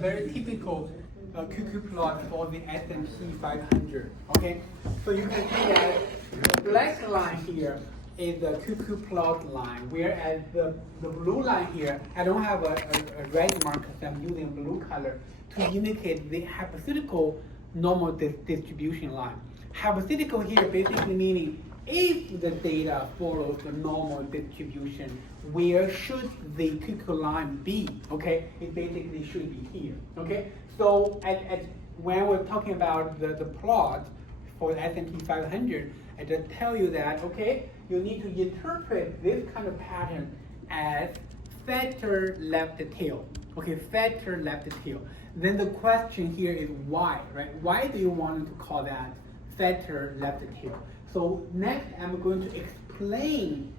very typical QQ plot for the S&P 500. Okay, so you can see that the black line here is the QQ plot line, whereas the blue line here, I don't have a red marker, so I'm using blue color to indicate the hypothetical normal distribution line. Hypothetical here basically meaning if the data follows the normal distribution, where should the QQ line be? Okay, it basically should be here. Okay, so when we're talking about the plot for the S&P 500, I just tell you that, okay, you need to interpret this kind of pattern as fatter left tail. Okay, fatter left tail. Then the question here is why, right? Why do you want to call that fatter left tail? So next, I'm going to explain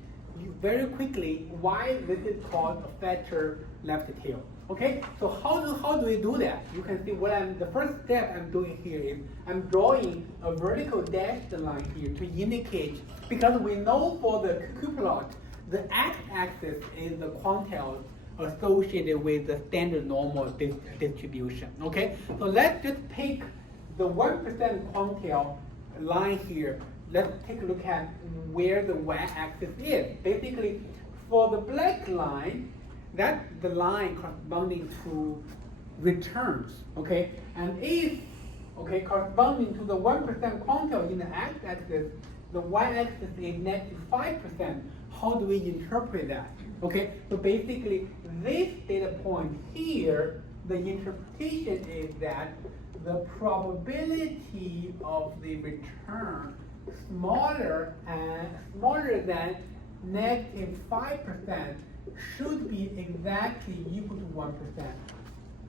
very quickly why this is called a fatter left tail. Okay, so how do we do that? You can see the first step I'm doing here is I'm drawing a vertical dashed line here to indicate, because we know for the QQ plot, the x-axis is the quantiles associated with the standard normal distribution. Okay, so let's just take the 1% quantile line here. Let's take a look at where the y-axis is. Basically, for the black line, that's the line corresponding to returns, okay? And if, okay, corresponding to the 1% quantile in the x-axis, the y-axis is negative 5%. How do we interpret that? Okay, so basically, this data point here, the interpretation is that the probability of the return smaller than negative 5% should be exactly equal to 1%.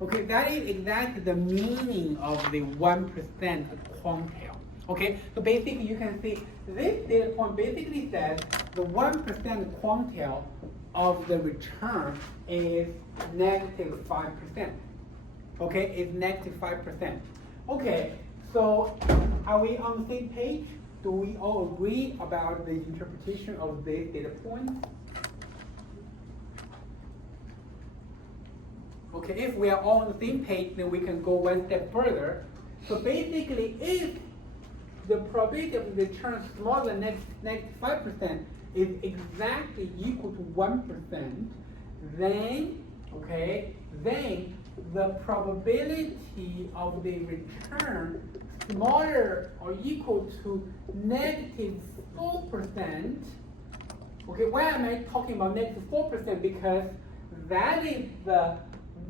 Okay, that is exactly the meaning of the 1% quantile. Okay, so basically you can see this data point basically says the 1% quantile of the return is negative 5%. Okay, it's negative 5%. Okay, so are we on the same page? Do we all agree about the interpretation of this data point? Okay, if we are all on the same page, then we can go one step further. So basically, if the probability of the return smaller than negative 5% is exactly equal to 1%, then, okay, then the probability of the return smaller or equal to negative 4%. Okay, why am I talking about negative 4%? Because that is the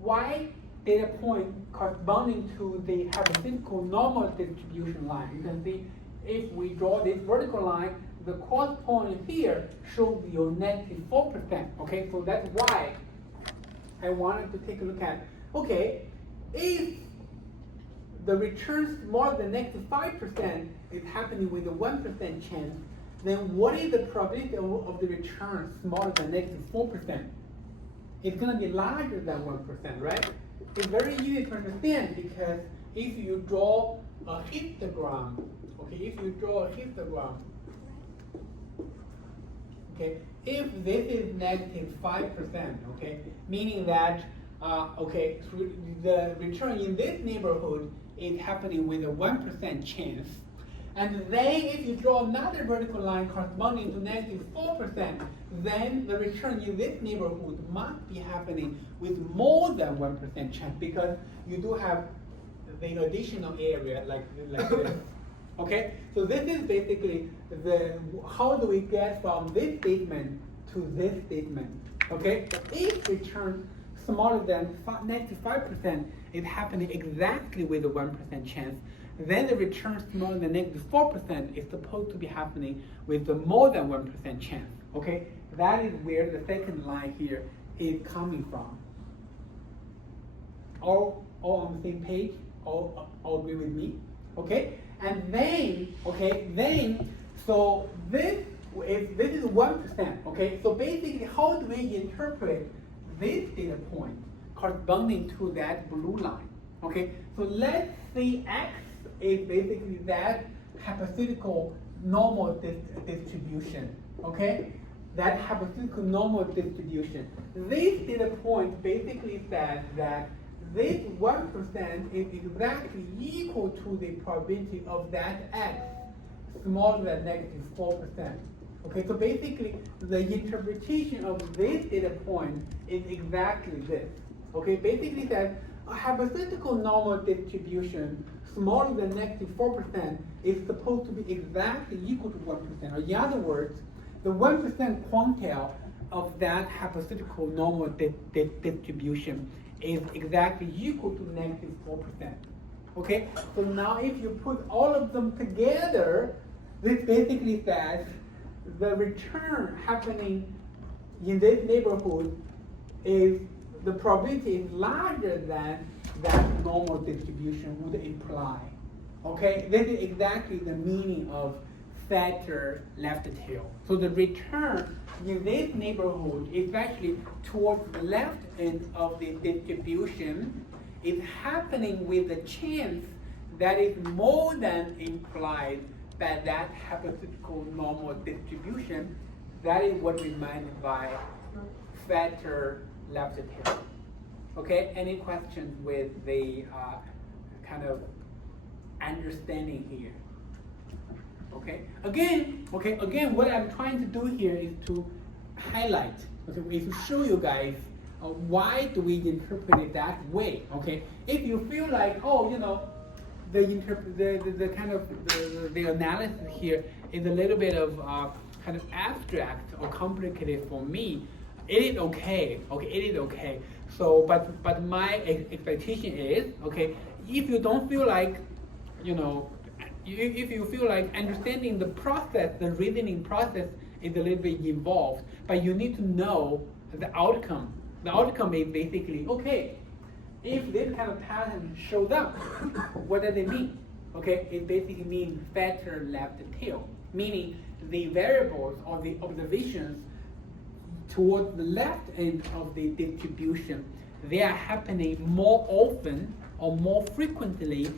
y data point corresponding to the hypothetical normal distribution line. You can see if we draw this vertical line, the cross point here shows you negative 4%. Okay, so that's why I wanted to take a look at, okay, if the return smaller than negative 5% is happening with a 1% chance, then what is the probability of the return smaller than negative 4%? It's going to be larger than 1%, right? It's very easy to understand because if you draw a histogram, okay, okay, if this is negative 5%, okay, meaning that, okay, the return in this neighborhood is happening with a 1% chance. And then if you draw another vertical line corresponding to negative 4%, then the return in this neighborhood must be happening with more than 1% chance because you do have the additional area like this. Okay, so this is basically how do we get from this statement to this statement. Okay, if return smaller than negative 5% is happening exactly with a 1% chance, then the return smaller than negative 4% is supposed to be happening with the more than 1% chance. Okay, that is where the second line here is coming from. All on the same page? All agree with me? Okay, and then, so this is 1%. Okay, so basically, how do we interpret this data point corresponding to that blue line? Okay, so let's say x is basically that hypothetical normal distribution, okay? That hypothetical normal distribution. This data point basically says that this 1% is exactly equal to the probability of that x smaller than negative 4%. Okay, so basically the interpretation of this data point is exactly this. Okay, basically that a hypothetical normal distribution smaller than negative 4% is supposed to be exactly equal to 1%. Or in other words, the 1% quantile of that hypothetical normal distribution is exactly equal to negative 4%. Okay, so now if you put all of them together, this basically says the return happening in this neighborhood is the probability is larger than that normal distribution would imply. Okay, this is exactly the meaning of fatter left tail. So the return in this neighborhood, especially towards the left end of the distribution, is happening with a chance that is more than implied by that hypothetical normal distribution. That is what we meant by fatter left tail. Okay, any questions with the kind of understanding here? Okay, again, what I'm trying to do here is to highlight, okay, is to show you guys why do we interpret it that way. Okay, if you feel like, oh, you know, the kind of the analysis here is a little bit of kind of abstract or complicated for me, it is okay. Okay, it is okay. So, but my expectation is, okay, if you don't feel like, you know, if you feel like understanding the process, the reasoning process is a little bit involved, but you need to know the outcome. The outcome is basically, okay, if this kind of pattern shows up, what does it mean? Okay, it basically means fatter left tail, meaning the variables or the observations towards the left end of the distribution, they are happening more often or more frequently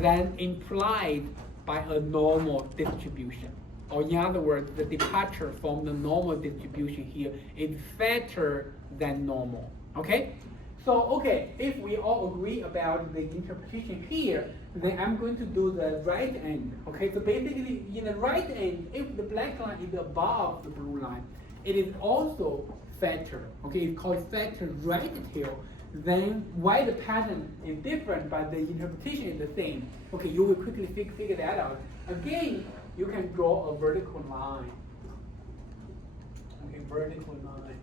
than implied by a normal distribution. Or in other words, the departure from the normal distribution here is fatter than normal. Okay? So, okay, if we all agree about the interpretation here, then I'm going to do the right end. Okay, so basically in the right end, if the black line is above the blue line, it is also fatter. Okay, it's called fatter right tail. Then why the pattern is different, but the interpretation is the same. Okay, you will quickly figure that out. Again, you can draw a vertical line. Okay, vertical line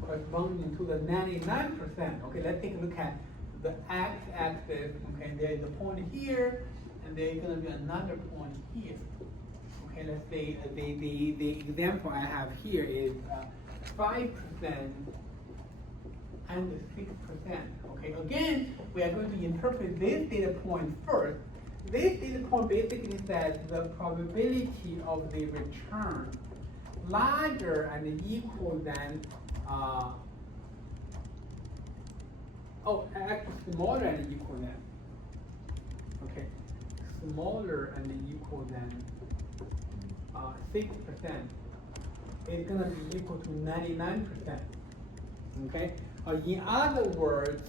corresponding to the 99%. Okay, let's take a look at the x-axis. Okay, there is a point here, and there is going to be another point here. Okay, let's say the example I have here is 5% and 6%. Okay, again, we are going to interpret this data point first. This data point basically says the probability of the return larger and equal than, actually smaller and equal than, okay, smaller and equal than 6% is going to be equal to 99%. Okay? In other words,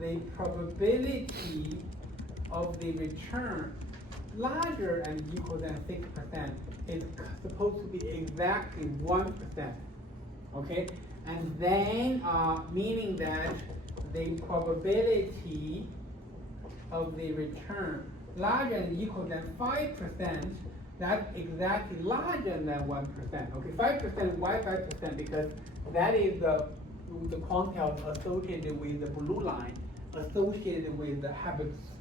the probability of the return larger and equal than 6% is supposed to be exactly 1%. Okay? And then, meaning that the probability of the return larger and equal than 5%, that's exactly larger than 1%. Okay, 5%, why 5%? Because that is the quantile associated with the blue line, associated with the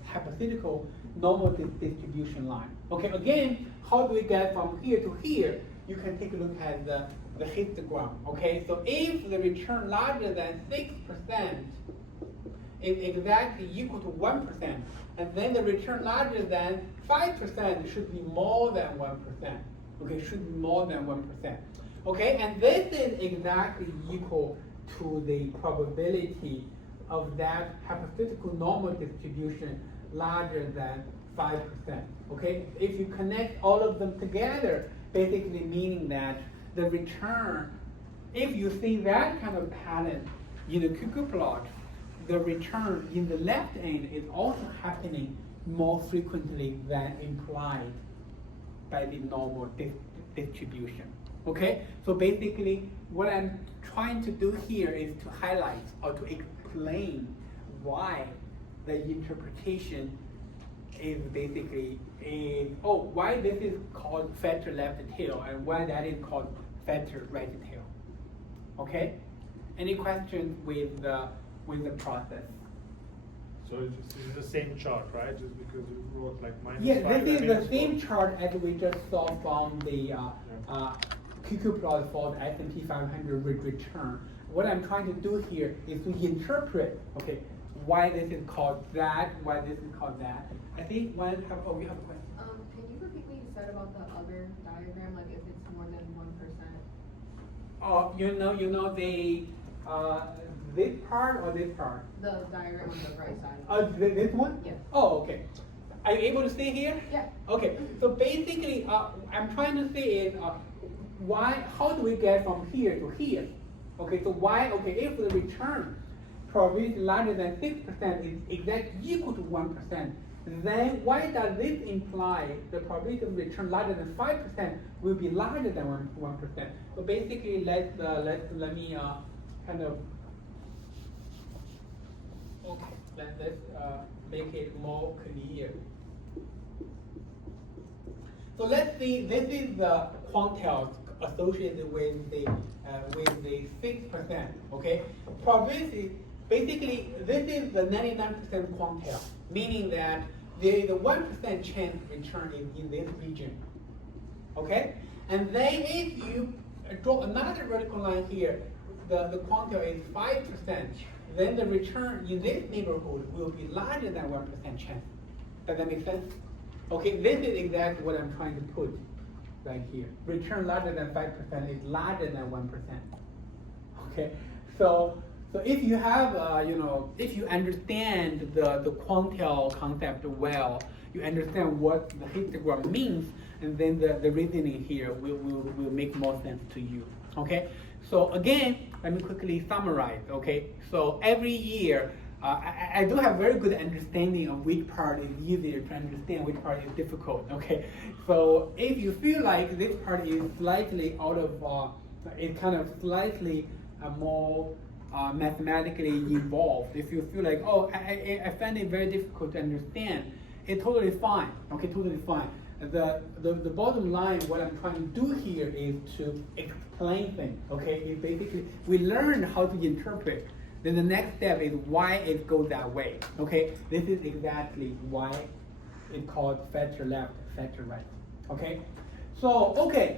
hypothetical normal distribution line. Okay, again, how do we get from here to here? You can take a look at the histogram. Okay, so if the return larger than 6% is exactly equal to 1%, and then the return larger than 5% should be more than 1%. Okay, should be more than 1%. Okay, and this is exactly equal to the probability of that hypothetical normal distribution larger than 5%. Okay, if you connect all of them together, basically meaning that the return, if you see that kind of pattern in the QQ plot, the return in the left end is also happening more frequently than implied by the normal distribution. Okay, so basically what I'm trying to do here is to highlight or to explain why the interpretation is basically why this is called factor left tail and why that is called factor right tail. Okay, any questions with the process? So it's the same chart, right? Just because you wrote like -5. Yes, this is the same chart as we just saw from the QQ plot for the S&P 500 return. What I'm trying to do here is to interpret, okay, why this is called that, why this is called that. I think we have a question. Can you repeat what you said about the other diagram, like if it's more than 1%? Oh, you know the this part or this part? The diagram on the right side. This one? Yes. Oh, okay. Are you able to see here? Yeah. Okay. So basically, I'm trying to say is how do we get from here to here? Okay. So if the return probability larger than 6% is exactly equal to 1%, then why does this imply the probability of return larger than 5% will be larger than 1%? So basically, let me kind of let's make it more clear. So let's see. This is the quantiles associated with the 6%. Okay, probability. Basically, this is the 99% quantile, meaning that there is a 1% chance return in this region. Okay, and then if you draw another vertical line here, the quantile is 5%. Then the return in this neighborhood will be larger than 1% chance. Does that make sense? Okay, this is exactly what I'm trying to put right here. Return larger than 5% is larger than 1%. Okay, so if you have, if you understand the quantile concept well, you understand what the histogram means, and then the reasoning here will make more sense to you. Okay, so again, let me quickly summarize. Okay, so every year, I do have very good understanding of which part is easier to understand, which part is difficult. Okay, so if you feel like this part is slightly out of, it's kind of slightly more mathematically involved. If you feel like, I find it very difficult to understand, it's totally fine. Okay, totally fine. The bottom line, what I'm trying to do here is to explain things. Okay, it's basically we learn how to interpret. Then the next step is why it goes that way. Okay, this is exactly why it's called factor left, factor right. Okay, so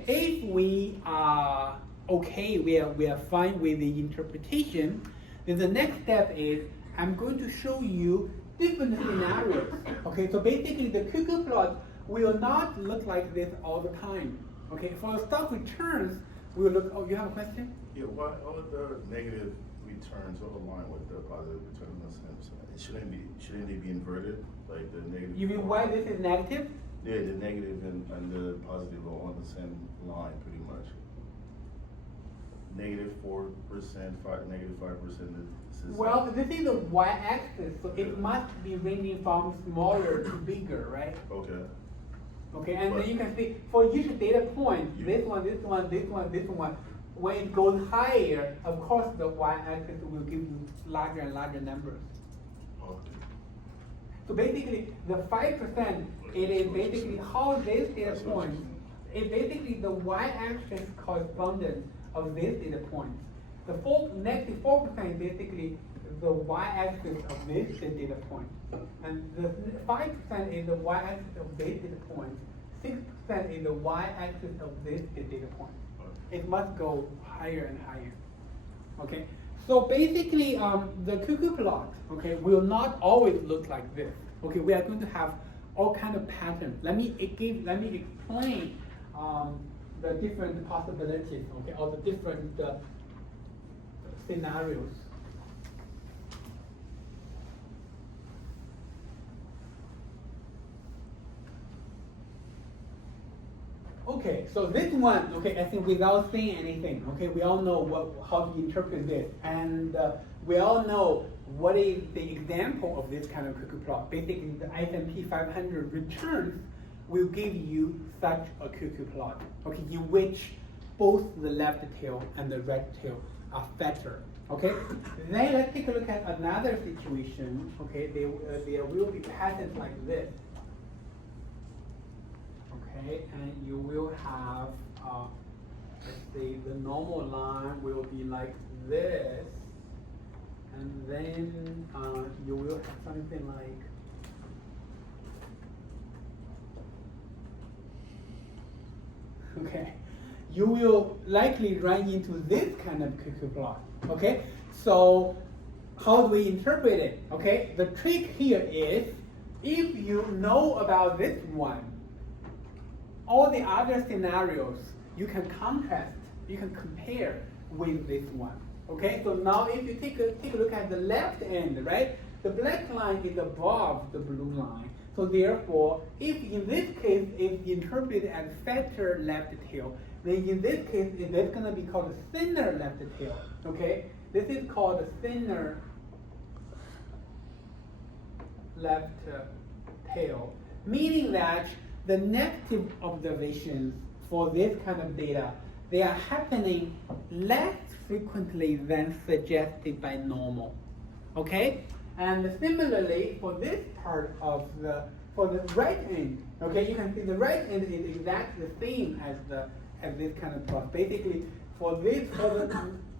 if we are we are fine with the interpretation, then the next step is I'm going to show you different scenarios. Okay, so basically the QQ plot will not look like this all the time. Okay, for the stock returns, we will look. Oh, you have a question? Yeah, why all of the negative returns align with the positive return in the sense? Shouldn't they be inverted? Like the negative. You mean why this is negative? Yeah, the negative and the positive are on the same line pretty much. -4%, -5%. Well, this is the y-axis, so it must be ranging from smaller to bigger, right? Okay. Okay, and then you can see for each data point, this one, when it goes higher, of course the y-axis will give you larger and larger numbers. Okay. So basically, the 5%, it is basically how this data point, it's basically the y-axis correspondence of this data point. The -4% is basically the y-axis of this data point. And the 5% is the y-axis of this data point. 6% is the y-axis of this data point. It must go higher and higher. Okay? So basically, the QQ plot, okay, will not always look like this. Okay, we are going to have all kind of patterns. Let me explain the different possibilities, okay, or the different scenarios. Okay, so this one, okay, I think without saying anything, okay, we all know how to interpret this, and we all know what is the example of this kind of cuckoo plot? Basically, the S&P 500 returns will give you such a cuckoo plot, okay, in which both the left tail and the right tail are fatter, okay? Then let's take a look at another situation, okay? There will be patterns like this, okay? And you will have, let's say, the normal line will be like this, and then you will have something like okay, you will likely run into this kind of cuckoo plot, okay? So how do we interpret it, okay? The trick here is, if you know about this one, all the other scenarios, you can contrast, you can compare with this one, okay? So now if you take a look at the left end, right? The black line is above the blue line. So therefore, if in this case it's interpreted as fatter left tail, then in this case that's going to be called a thinner left tail. Okay, this is called a thinner left tail, meaning that the negative observations for this kind of data, they are happening less frequently than suggested by normal. Okay. And similarly, for this part of for the right end, okay, you can see the right end is exactly the same as this kind of plot. Basically, for the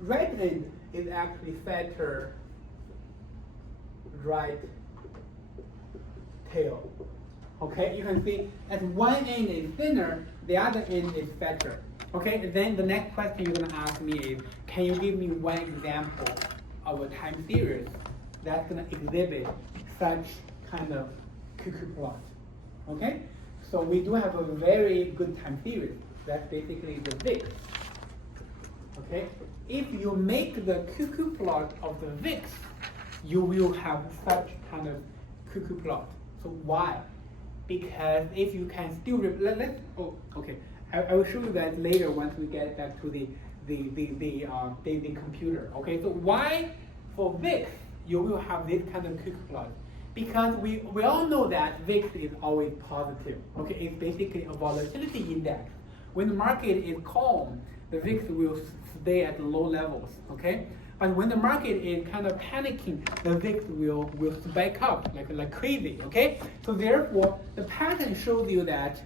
right end is actually fatter right tail. Okay, you can see as one end is thinner, the other end is fatter. Okay, and then the next question you're gonna ask me is, can you give me one example of a time series that's going to exhibit such kind of cuckoo plot, okay? So we do have a very good time series. That's basically the VIX, okay? If you make the cuckoo plot of the VIX, you will have such kind of cuckoo plot. So why? Because if you can still, I will show you that later once we get back to the computer, okay? So why for VIX, you will have this kind of cuckoo plot? Because we all know that VIX is always positive. Okay, it's basically a volatility index. When the market is calm, the VIX will stay at low levels. Okay, but when the market is kind of panicking, the VIX will spike up like crazy. Okay, so therefore the pattern shows you that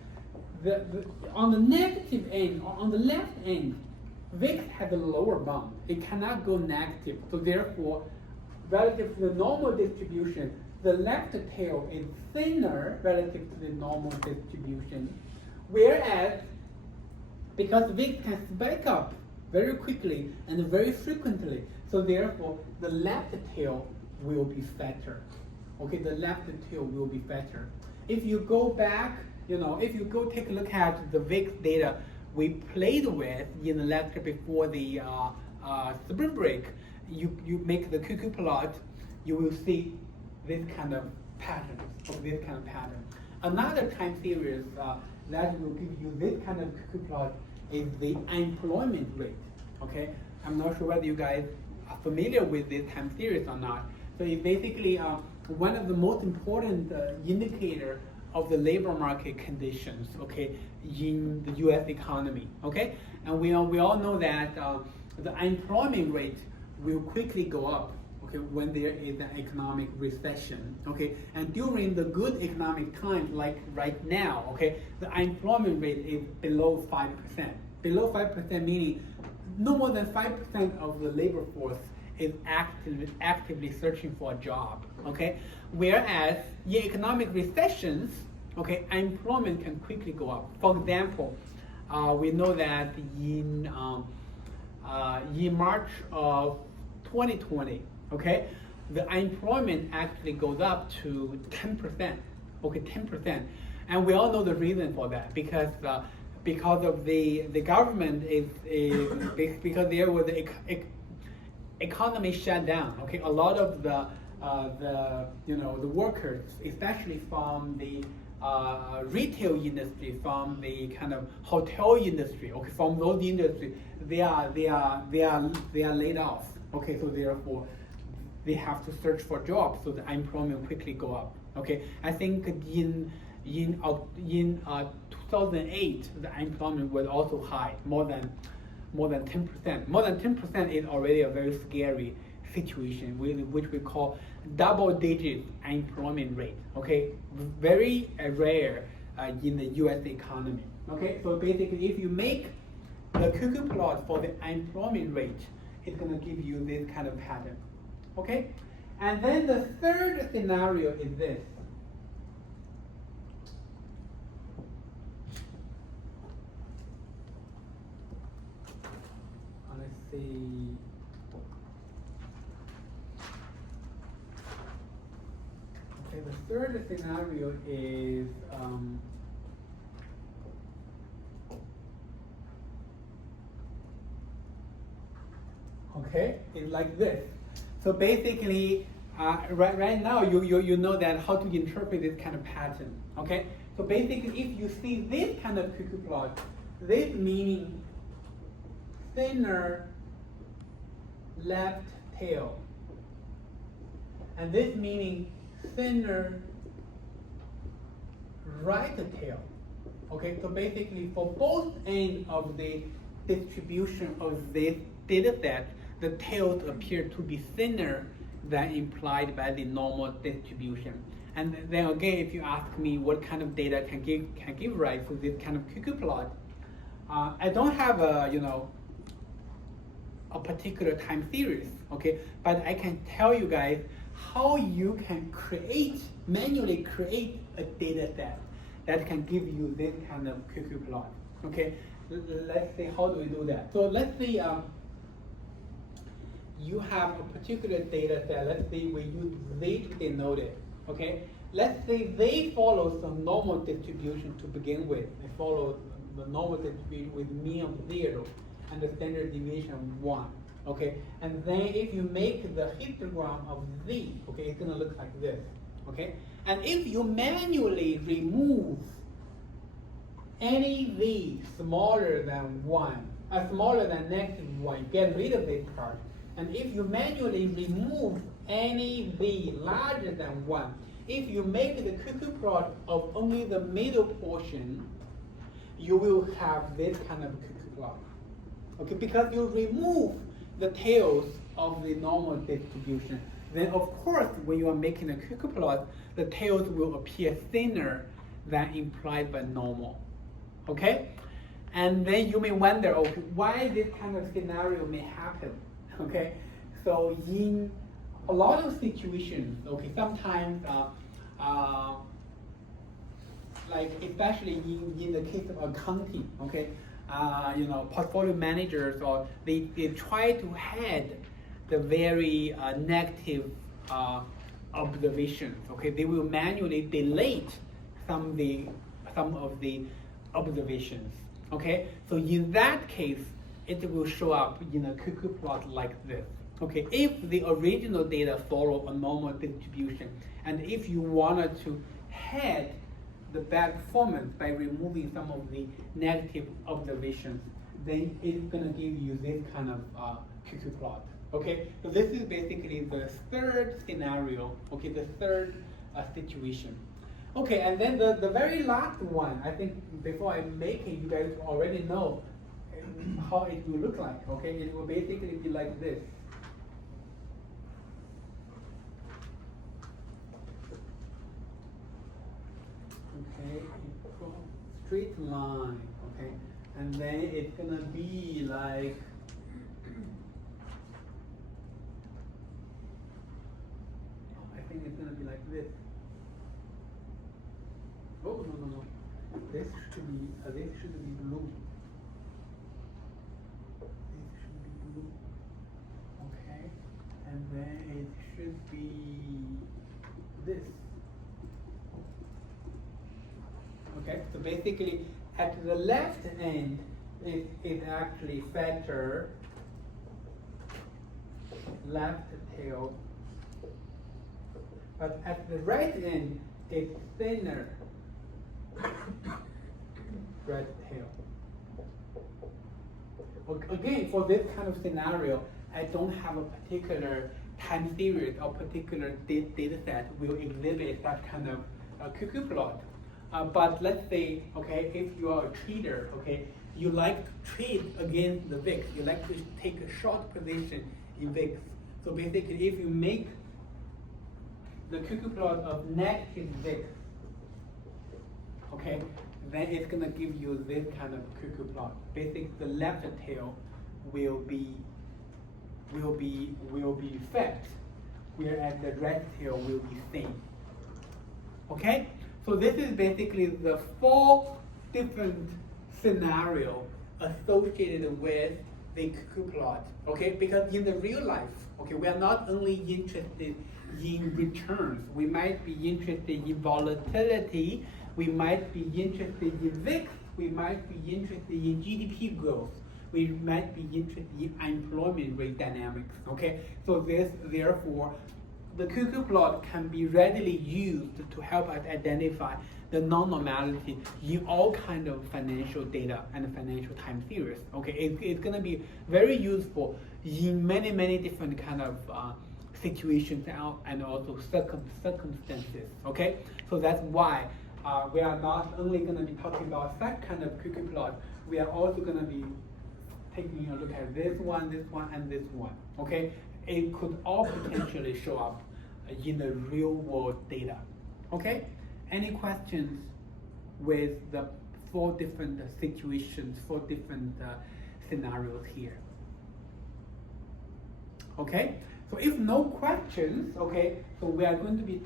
on the negative end or on the left end, VIX has a lower bound. It cannot go negative. So therefore, relative to the normal distribution, the left tail is thinner relative to the normal distribution. Whereas, because VIX can spike up very quickly and very frequently, so therefore the left tail will be fatter. Okay, the left tail will be fatter. If you go back, if you go take a look at the VIX data we played with in the lecture before the spring break, you make the cuckoo plot, you will see this kind of pattern, Another time series that will give you this kind of cuckoo plot is the unemployment rate, okay? I'm not sure whether you guys are familiar with this time series or not. So it's basically one of the most important indicator of the labor market conditions, okay, in the U.S. economy, okay? And we all know that the unemployment rate will quickly go up, okay, when there is an economic recession, okay? And during the good economic times, like right now, okay, the unemployment rate is below 5%. Below 5% meaning no more than 5% of the labor force is actively searching for a job, okay? Whereas in economic recessions, okay, unemployment can quickly go up. For example, we know that in March of 2020, okay, the unemployment actually goes up to 10%, okay, 10%. And we all know the reason for that, because of the government is because there was the economy shut down, okay. A lot of the workers, especially from the retail industry, from the kind of hotel industry, okay, from those industries, they are laid off, okay. So therefore, they have to search for jobs, so the unemployment quickly go up. Okay, I think in 2008 the unemployment was also high, more than 10%. More than 10% is already a very scary situation, which we call double-digit unemployment rate. Okay, very rare in the U.S. economy. Okay, so basically, if you make the cuckoo plot for the unemployment rate, it's going to give you this kind of pattern. Okay, and then the third scenario is this. Let's see. Okay, the third scenario is okay, it's like this. So basically, right now you know that how to interpret this kind of pattern. Okay, so basically, if you see this kind of cuckoo plot, this meaning thinner left tail, and this meaning thinner right tail. Okay, so basically for both ends of the distribution of this data set, the tails appear to be thinner than implied by the normal distribution. And then again, if you ask me what kind of data can give rise to this kind of cuckoo plot, I don't have a particular time series, okay, but I can tell you guys how you can manually create a data set that can give you this kind of cuckoo plot. Okay, let's see, how do we do that? So let's see, you have a particular data set. Let's say we use Z to denote it. Okay, let's say they follow some normal distribution to begin with. They follow the normal distribution with mean of 0 and the standard deviation of 1. Okay, and then if you make the histogram of Z, okay, it's gonna look like this. Okay, and if you manually remove any Z smaller than 1, smaller than -1, get rid of this part. And if you manually remove any Z larger than 1, if you make the cuckoo plot of only the middle portion, you will have this kind of cuckoo plot. Okay, because you remove the tails of the normal distribution. Then of course, when you are making a cuckoo plot, the tails will appear thinner than implied by normal. Okay? And then you may wonder, okay, why this kind of scenario may happen. Okay, so in a lot of situations, okay, sometimes, like especially in the case of accounting, okay, portfolio managers, or they try to hide the very negative observations. Okay, they will manually delete some of the observations. Okay, so in that case, it will show up in a cuckoo plot like this. Okay, if the original data follow a normal distribution, and if you wanted to hide the bad performance by removing some of the negative observations, then it's gonna give you this kind of cuckoo plot. Okay, so this is basically the third scenario. Okay, the third situation. Okay, and then the very last one, I think before I make it, you guys already know how it will look like. Okay, it will basically be like this. Okay, straight line. Okay, and then it's gonna be like I think it's gonna be like this. Oh no. This should be blue. This should be blue. Okay, and then it should be this. Okay, so basically at the left end it is actually fatter left tail, but at the right end it's thinner right tail. Again, for this kind of scenario, I don't have a particular time series or particular data set will exhibit that kind of QQ plot. But let's say, okay, if you are a trader, okay, you like to trade against the VIX, you like to take a short position in VIX. So basically, if you make the QQ plot of negative VIX, okay, then it's gonna give you this kind of QQ plot. Basically, the left tail will be fat, whereas the right tail will be thin. Okay, so this is basically the 4 different scenarios associated with the QQ plot. Okay, because in the real life, okay, we are not only interested in returns, we might be interested in volatility, we might be interested in VIX, we might be interested in GDP growth, we might be interested in employment rate dynamics. Okay, so therefore, the QQ plot can be readily used to help us identify the non-normality in all kind of financial data and financial time series. Okay, it's going to be very useful in many different kind of situations and also circumstances. Okay, so that's why we are not only going to be talking about that kind of QQ plot, we are also going to be taking a look at this one, and this one. Okay, it could all potentially show up in the real world data. Okay, any questions with the 4 different situations, 4 different scenarios here? Okay, so if no questions, okay, so we are going to be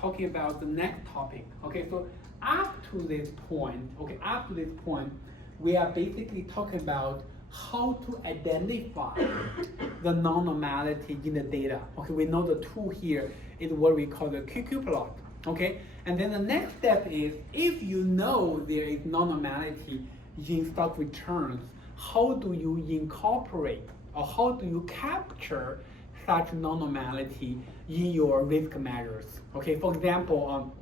talking about the next topic. Okay, so up to this point, we are basically talking about how to identify the non-normality in the data. Okay, we know the tool here is what we call the QQ plot. Okay, and then the next step is, if you know there is non-normality in stock returns, how do you incorporate or how do you capture such non-normality in your risk measures? Okay, for example,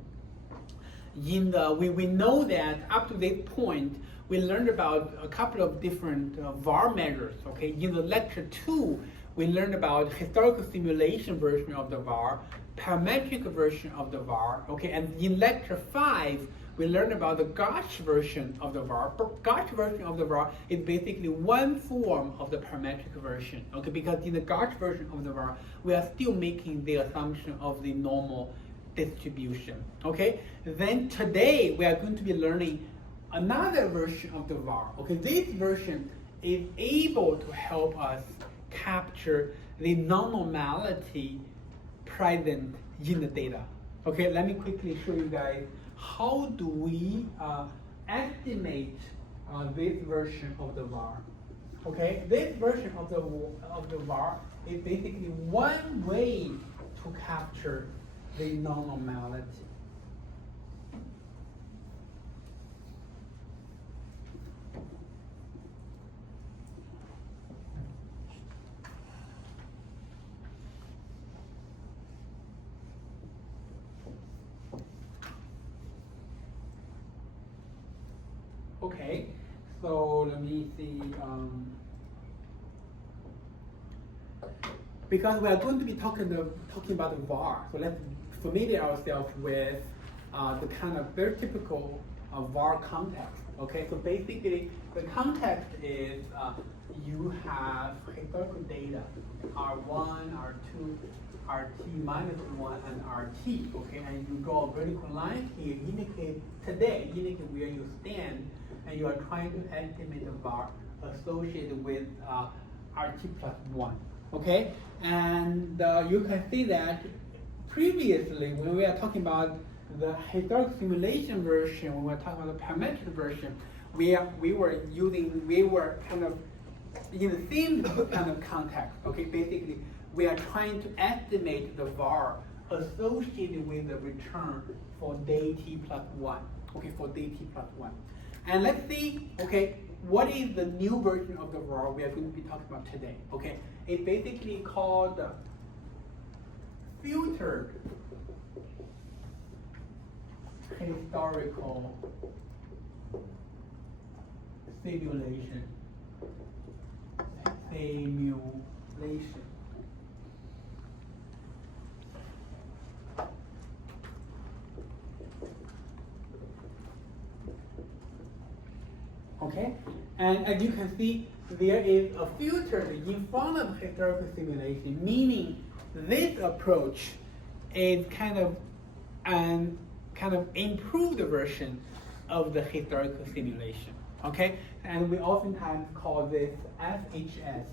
we know that up to this point, we learned about a couple of different VAR measures. Okay, in the lecture 2, we learned about historical simulation version of the VAR, parametric version of the VAR. Okay, and in lecture 5, we learned about the Gauge version of the VAR. Gauge version of the VAR is basically one form of the parametric version. Okay, because in the Gauge version of the VAR, we are still making the assumption of the normal distribution. Okay, then today we are going to be learning another version of the VAR. Okay, this version is able to help us capture the non-normality present in the data. Okay, let me quickly show you guys how do we estimate this version of the VAR. Okay, this version of the VAR is basically one way to capture the non-normality. Okay, so let me see. Because we are going to be talking about the VAR, so let's familiar ourselves with the kind of very typical VAR context. Okay, so basically the context is you have historical data, R1, R2, RT minus 1, and RT. Okay, and you draw a vertical line here, indicate where you stand, and you are trying to estimate the VAR associated with RT plus 1. Okay, and you can see that previously when we are talking about the historical simulation version, when we are talking about the parametric version, we were kind of in the same kind of context. Okay, basically we are trying to estimate the VAR associated with the return for day t plus 1. Okay, for day t plus 1. And let's see, okay, what is the new version of the VAR we are going to be talking about today? Okay, it's basically called filtered historical simulation. Okay, and as you can see, there is a filter in front of historical simulation, meaning this approach is kind of improved version of the historical simulation. Okay, and we oftentimes call this FHS.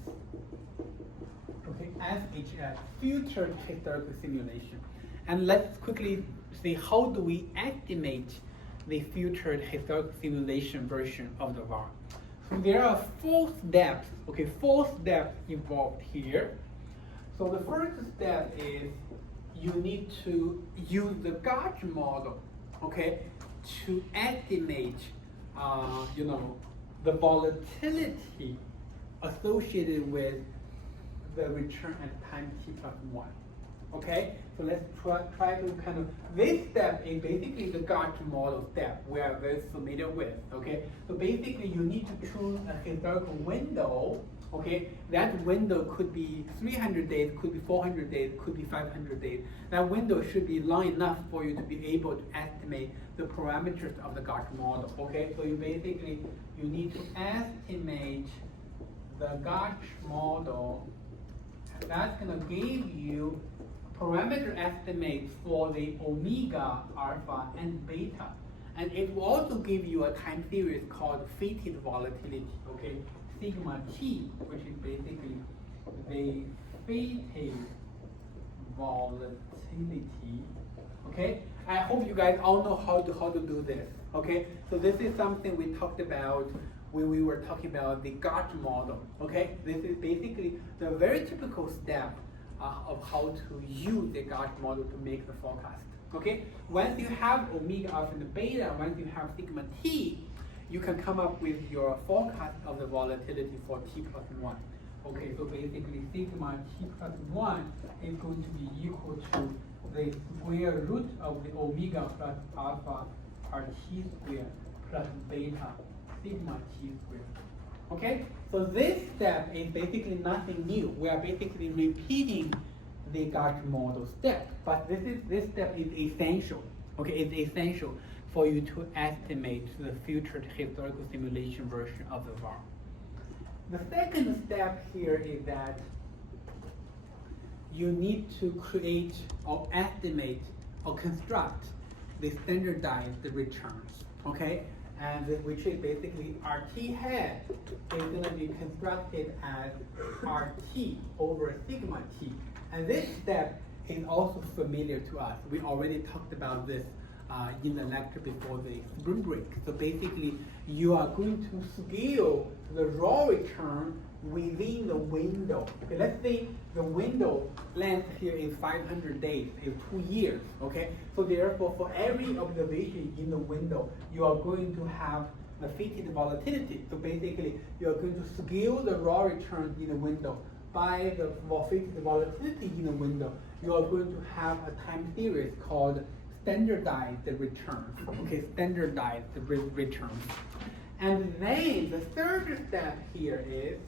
Okay, FHS, filtered historical simulation. And let's quickly see how do we estimate the filtered historical simulation version of the VAR. So there are 4 steps, okay, 4 steps involved here. So the first step is you need to use the gauge model, okay, to estimate, the volatility associated with the return at time t+1. Okay, so let's try to kind of, this step is basically the gauge model step we are very familiar with. Okay, so basically you need to choose a historical window. Okay, that window could be 300 days, could be 400 days, could be 500 days. That window should be long enough for you to be able to estimate the parameters of the gauge model. Okay, so you need to estimate the gauge model. That's going to give you parameter estimates for the omega, alpha, and beta. And it will also give you a time series called fated volatility, okay? Sigma t, which is basically the fated volatility, okay? I hope you guys all know how to do this, okay? So this is something we talked about when we were talking about the gauge model, okay? This is basically the very typical step of how to use the gauge model to make the forecast, okay? Once you have omega, alpha, and beta, once you have sigma t, you can come up with your forecast of the volatility for t+1. Okay, so basically sigma t+1 is going to be equal to the square root of the omega plus alpha RT squared plus beta sigma t squared. Okay, so this step is basically nothing new. We are basically repeating the gauge model step, but this step is essential. Okay, it's essential for you to estimate the future historical simulation version of the VAR. The second step here is that you need to create or estimate or construct the standardized returns. Okay, and which is basically RT head is going to be constructed as RT over sigma t. And this step is also familiar to us. We already talked about this in the lecture before the spring break. So basically, you are going to scale the raw return within the window. Okay, let's say the window length here is 500 days, is 2 years. Okay, so therefore, for every observation in the window, you are going to have the fated volatility. So basically, you are going to scale the raw return in the window by the fated volatility in the window. You are going to have a time series called standardized returns. Okay, standardized returns. And then the third step here is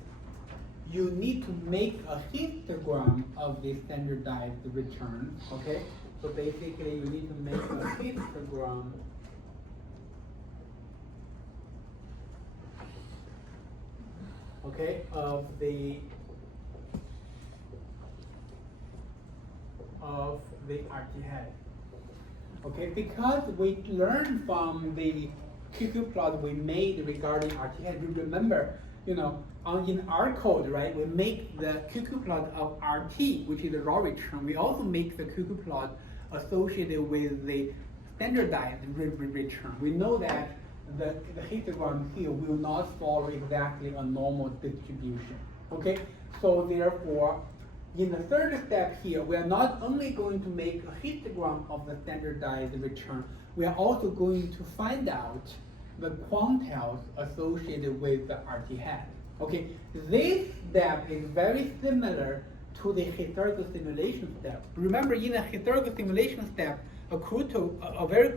you need to make a histogram of the standardized returns. Okay, so basically you need to make a histogram of the RT head. Okay, because we learned from the QQ plot we made regarding RT head, we remember, in our code, right, we make the QQ plot of RT, which is the raw return. We also make the QQ plot associated with the standardized return. We know that the histogram here will not follow exactly a normal distribution. Okay, so therefore, in the third step here, we are not only going to make a histogram of the standardized return, we are also going to find out the quantiles associated with the RT head. Okay, this step is very similar to the historical simulation step. Remember, in the historical simulation step, a very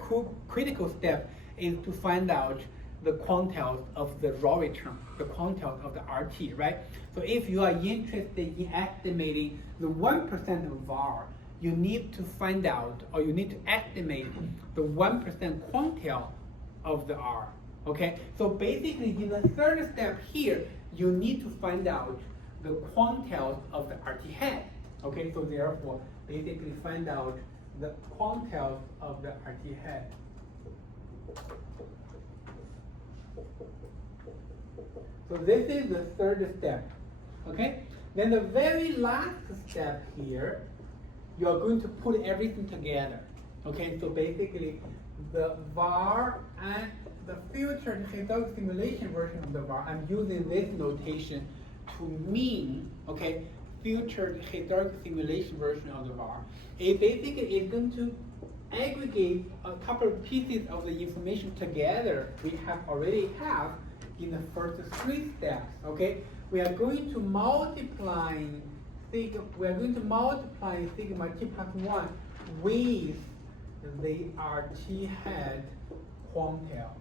critical step is to find out the quantiles of the raw return, the quantiles of the RT, right? So if you are interested in estimating the 1% of VAR, you need to find out, or you need to estimate the 1% quantile of the R. Okay, so basically in the third step here, you need to find out the quantiles of the RT head. Okay, so therefore, basically find out the quantiles of the RT head. So this is the third step. Okay, then the very last step here, you are going to put everything together. Okay, so basically the VAR and the filtered hydraulic simulation version of the VAR, I'm using this notation to mean, okay, filtered hydraulic simulation version of the VAR. It basically is going to aggregate a couple of pieces of the information together we already have in the first three steps. Okay, we are going to multiply sigma t plus 1 with the RT head quantile.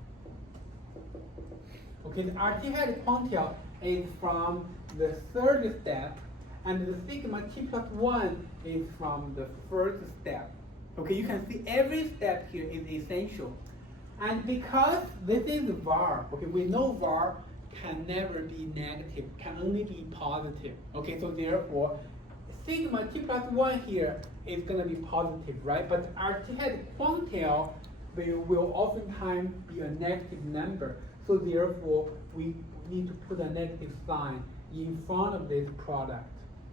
Okay, the RT head quantile is from the third step, and the sigma t plus 1 is from the first step. Okay, you can see every step here is essential. And because this is VAR, okay, we know VAR can never be negative, can only be positive. Okay, so therefore, sigma t plus 1 here is going to be positive, right? But RT head quantile will oftentimes be a negative number. So therefore, we need to put a negative sign in front of this product.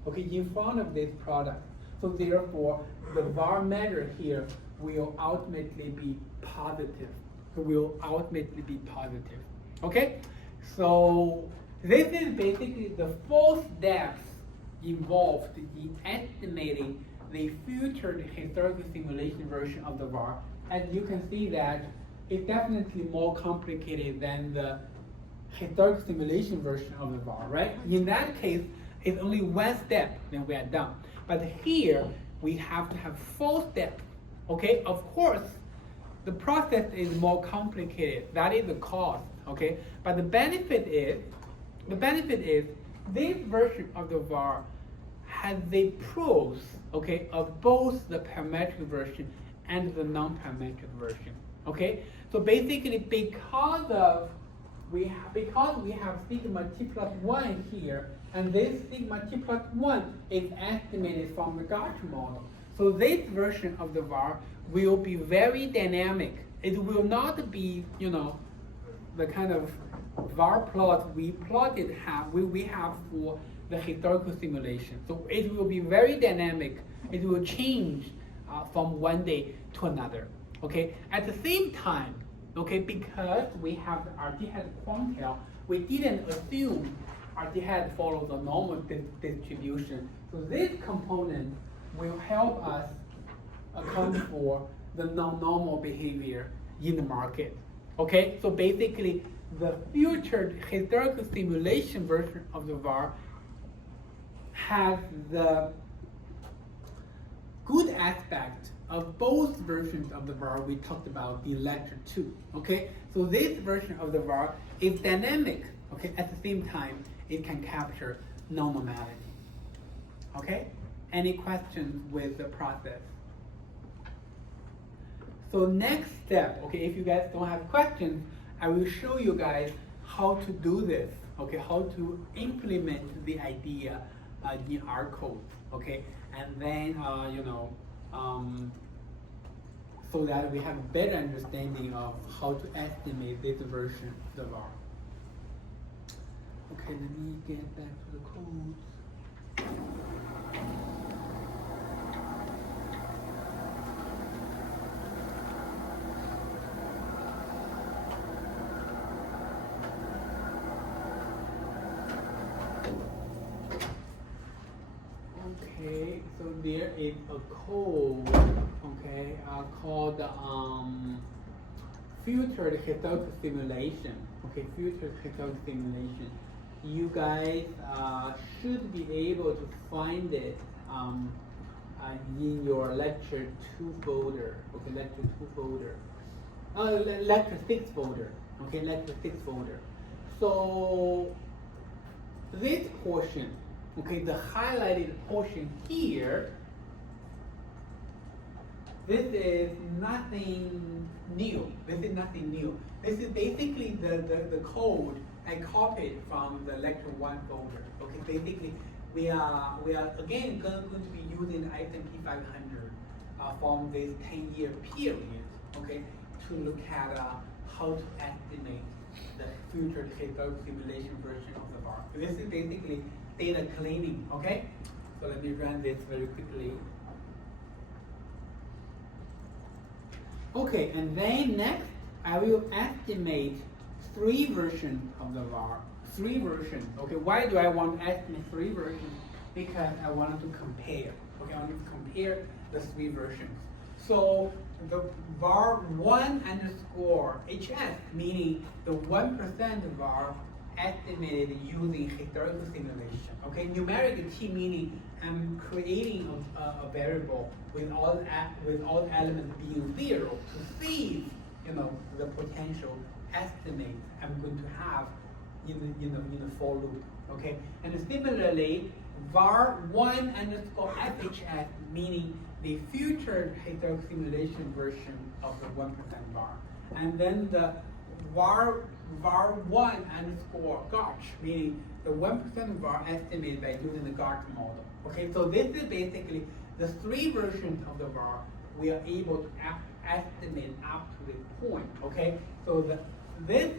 Okay, in front of this product. So therefore, the VAR measure here will ultimately be positive. Okay, so this is basically the 4 steps involved in estimating the filtered historical simulation version of the VAR. And you can see that it's definitely more complicated than the historical simulation version of the VAR, right? In that case, it's only 1 step, then we are done. But here, we have to have 4 steps. Okay, of course, the process is more complicated. That is the cost. Okay, but the benefit is this version of the VAR has the pros, okay, of both the parametric version and the non-parametric version. Okay, so basically because we have sigma t plus 1 here, and this sigma t plus 1 is estimated from the Gauch model. So this version of the VAR will be very dynamic. It will not be, the kind of VAR plot we have for the historical simulation. So it will be very dynamic. It will change from one day to another. Okay. At the same time, okay, because we have the RT head quantile, we didn't assume RT head follows a normal distribution. So this component will help us account for the non-normal behavior in the market. Okay, so basically the filtered historical simulation version of the VAR has the good aspect of both versions of the VAR we talked about in lecture 2. Okay, so this version of the VAR is dynamic. Okay, at the same time, it can capture non-normality. Okay, any questions with the process? So next step, okay, if you guys don't have questions, I will show you guys how to do this, okay, how to implement the idea in our code, okay, and then, so that we have a better understanding of how to estimate this version of the VAR. Okay, let me get back to the code. Okay, so there is a code, okay, called filtered historical simulation. Okay, filtered historical simulation. You guys should be able to find it in your lecture 2 folder. Okay, lecture 2 folder. Lecture 6 folder. Okay, lecture 6 folder. So this portion, okay, the highlighted portion here this is nothing new. This is nothing new. This is basically the code I copied from the lecture 1 folder. Okay, basically we are again going to be using the FNCE 500 from this 10-year period. Okay, to look at how to estimate the future historical simulation version of the VAR. This is basically data cleaning. Okay, so let me run this very quickly. Okay, and then next I will estimate 3 versions of the VAR. 3 versions. Okay, why do I want to estimate 3 versions? Because I wanted to compare. Okay, I want to compare the 3 versions. So the VAR 1_HS, meaning the 1% VAR estimated using historical simulation. Okay, numeric T meaning I'm creating a variable with all elements being 0 to see, the potential estimate I'm going to have in the for loop. Okay, and similarly, var 1_FHS meaning the future historical simulation version of the 1% var, and then the var 1_Gauch meaning the 1% var estimated by using the Gauch model. Okay, so this is basically the 3 versions of the var we are able to estimate up to this point. Okay, so this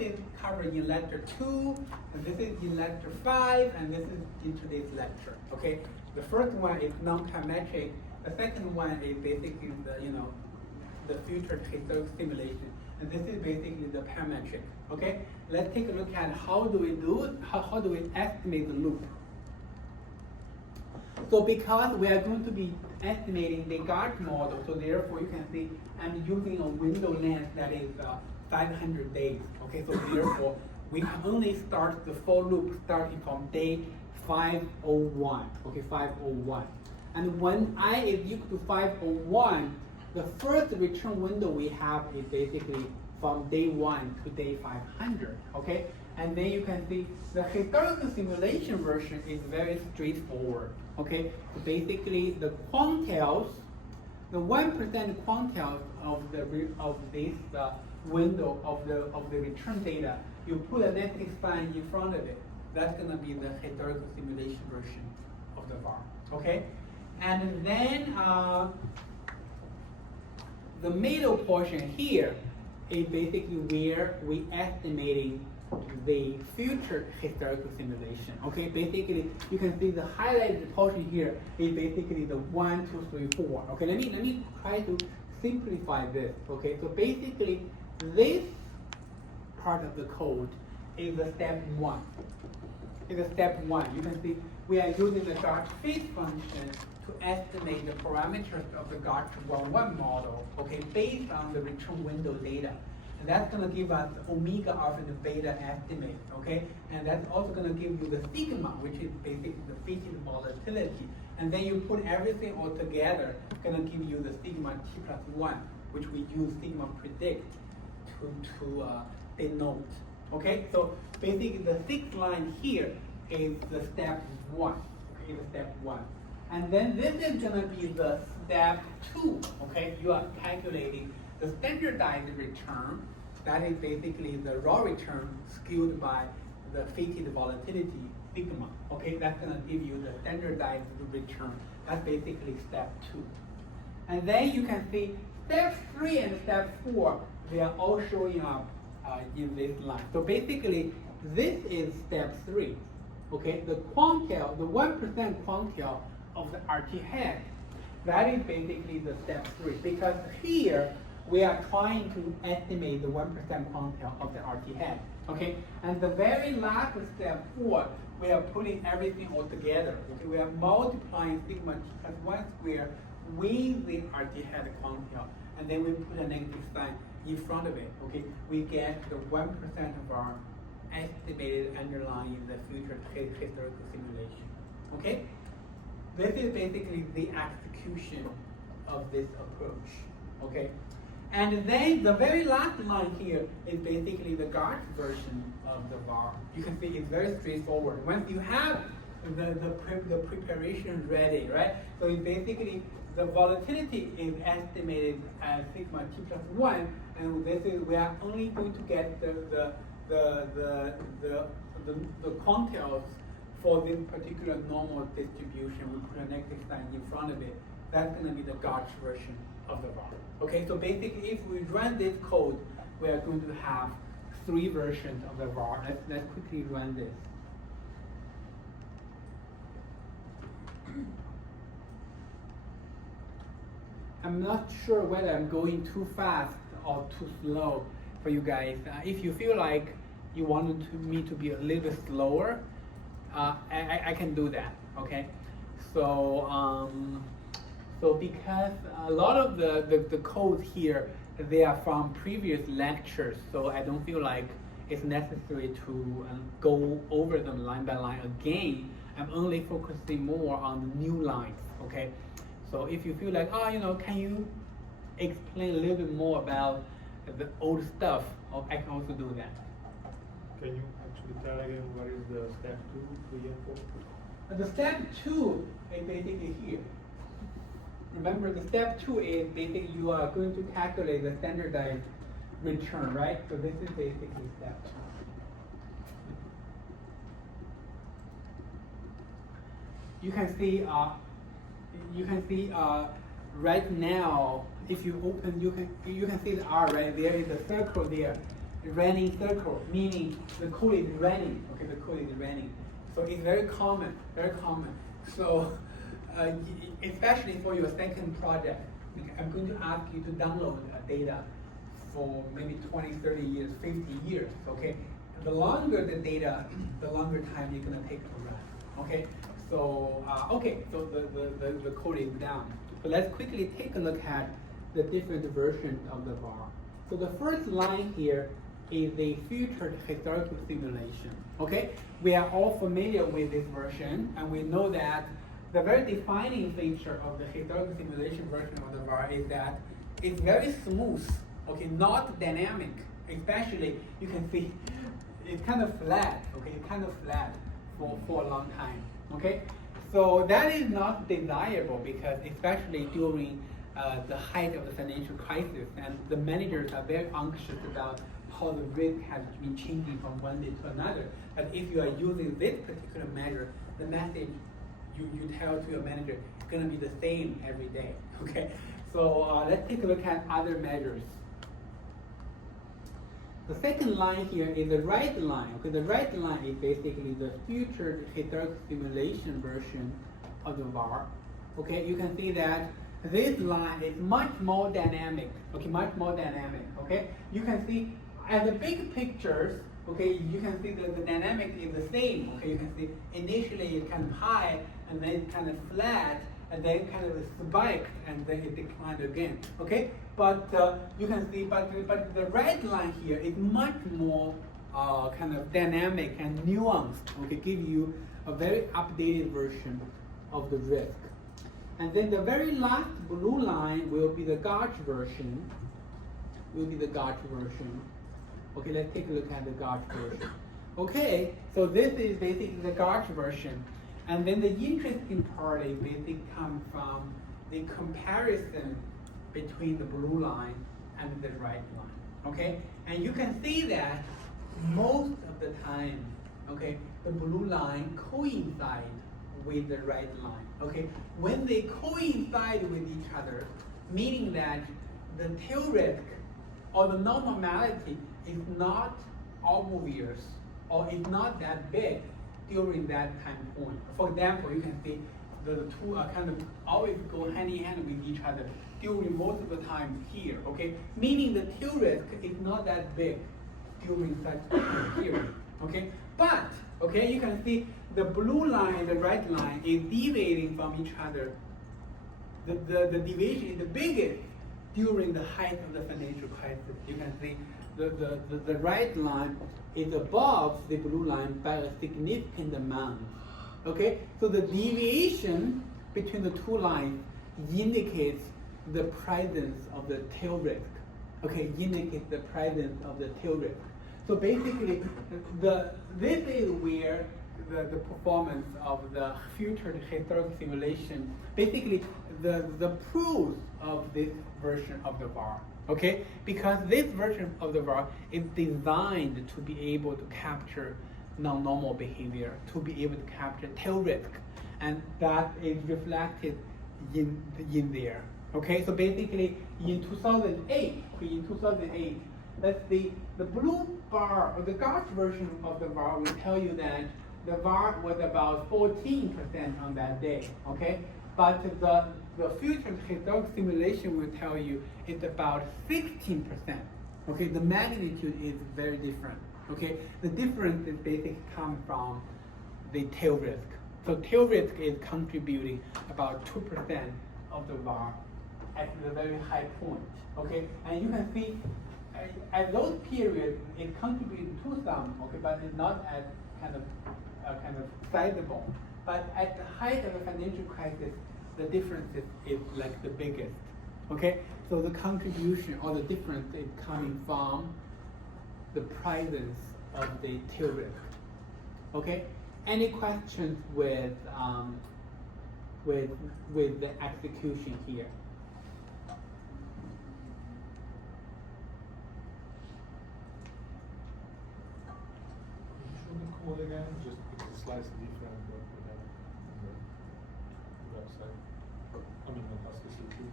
is covered in lecture 2, and this is in lecture 5, and this is in today's lecture. Okay, the first one is non-parametric. The second one is basically the future historical simulation, and this is basically the parametric. Okay, let's take a look at how do we do it. How do we estimate the loop? So because we are going to be estimating the Gauch model, so therefore you can see I'm using a window length that is 500 days. Okay, so therefore we can only start the for loop starting from day 501. Okay, 501. And when I is equal to 501, the first return window we have is basically from day 1 to day 500. Okay, and then you can see the historical simulation version is very straightforward. Okay, so basically the quantiles, the 1% quantiles of this window of the return data, you put a negative sign in front of it. That's going to be the historical simulation version of the var. Okay, and then the middle portion here is basically where we estimating the future historical simulation. Okay, basically you can see the highlighted portion here is basically the 1, 2, 3, 4. Okay, let me try to simplify this. Okay, so basically this part of the code is the step 1. Is the step 1. You can see we are using the Gauch fit function to estimate the parameters of the Gauch 1.1 model. Okay, based on the return window data. And that's going to give us omega alpha and beta estimate, okay? And that's also going to give you the sigma, which is basically the fitted volatility. And then you put everything all together, going to give you the sigma t plus 1, which we use sigma predict to denote, okay? So basically the 6th line here is the step 1, okay, the step 1. And then this is going to be the step 2, okay? You are calculating the standardized return, that is basically the raw return skewed by the fitted volatility sigma. Okay, that's going to give you the standardized return. That's basically step 2. And then you can see step 3 and step 4, they are all showing up in this line. So basically, this is step 3. Okay, the quantile, the 1% quantile of the RT head, that is basically the step 3. Because here, we are trying to estimate the 1% quantile of the RT head. Okay, and the very last step 4, we are putting everything all together. Okay, we are multiplying sigma t plus 1 squared with the RT head quantile, and then we put a negative sign in front of it. Okay, we get the 1% of our estimated underlying the future historical simulation. Okay, this is basically the execution of this approach. Okay. And then the very last line here is basically the Gauch version of the var. You can see it's very straightforward. Once you have the preparation ready, right? So it basically the volatility is estimated as sigma t plus 1, and this is we are only going to get the quantiles for this particular normal distribution. We put a negative sign in front of it. That's going to be the Gauge version of the var. Okay, so basically, if we run this code, we are going to have 3 versions of the var. Let's quickly run this. I'm not sure whether I'm going too fast or too slow for you guys. If you feel like you wanted me to be a little bit slower, I can do that. Okay, so so because a lot of the codes here, they are from previous lectures, so I don't feel like it's necessary to go over them line by line again. I'm only focusing more on the new lines. Okay. So if you feel like, can you explain a little bit more about the old stuff, I can also do that. Can you actually tell again what is the step 2, 3, and 4? The step 2 is basically here. Remember, the step 2 is basically you are going to calculate the standardized return, right? So this is basically step 2. You can see. Right now, if you open, you can see the R, right? There is a circle there, a running circle, meaning the code is running. Okay, the code is running. So it's very common, very common. So especially for your second project, I'm going to ask you to download data for maybe 20, 30 years, 50 years. Okay, the longer the data, the longer time you're gonna take to run. Okay. So, so the code is down. So let's quickly take a look at the different versions of the var. So the first line here is the future historical simulation. Okay, we are all familiar with this version, and we know that the very defining feature of the historical simulation version of the var is that it's very smooth. Okay, not dynamic. Especially, you can see it's kind of flat. Okay, it's kind of flat for a long time. Okay, so that is not desirable because especially during the height of the financial crisis, and the managers are very anxious about how the risk has been changing from one day to another. But if you are using this particular measure, the message you tell to your manager is going to be the same every day. Okay, so let's take a look at other measures. The second line here is the right line. Okay, the right line is basically the future historical simulation version of the var. Okay, you can see that this line is much more dynamic. Okay, much more dynamic. Okay, you can see as the big pictures. Okay, you can see that the dynamic is the same. Okay, you can see initially it's kind of high and then kind of flat and then kind of spiked and then it declined again. Okay, but you can see, but the red line here is much more kind of dynamic and nuanced. Okay, give you a very updated version of the risk. And then the very last blue line will be the gauge version. Okay, let's take a look at the gauge version. Okay, so this is basically the gauge version. And then the interesting part is basically come from the comparison between the blue line and the red line. Okay, and you can see that most of the time, okay, the blue line coincides with the red line. Okay, when they coincide with each other, meaning that the tail risk or the normality is not obvious or is not that big during that time point. For example, you can see the two are kind of always go hand in hand with each other during most of the time here, okay? Meaning the tail risk is not that big during such a period, okay? But, okay, you can see the blue line and the red line is deviating from each other. The deviation is the biggest during the height of the financial crisis. You can see the red line is above the blue line by a significant amount. Okay, so the deviation between the two lines indicates the presence of the tail risk. Okay, indicates the presence of the tail risk. So basically, this is where the performance of the filtered historical simulation, basically the proof of this version of the VAR. Okay, because this version of the VAR is designed to be able to capture non-normal behavior, to be able to capture tail risk, and that is reflected in there. Okay, so basically in 2008, let's see, the blue bar or the dark version of the VAR will tell you that the VAR was about 14% on that day. Okay, but the future historical simulation will tell you it's about 16%. Okay, the magnitude is very different. Okay, the difference is basically coming from the tail risk. So tail risk is contributing about 2% of the VAR at the very high point. Okay, and you can see at those periods it contributed to some. Okay, but it's not as kind of sizable. But at the height of the financial crisis, the difference is like the biggest. Okay, so the contribution or the difference is coming from the presence of the tail risk. Okay, any questions with the execution here? Show the code again, just because it's slightly different what we have on the website. I mean, not specifically.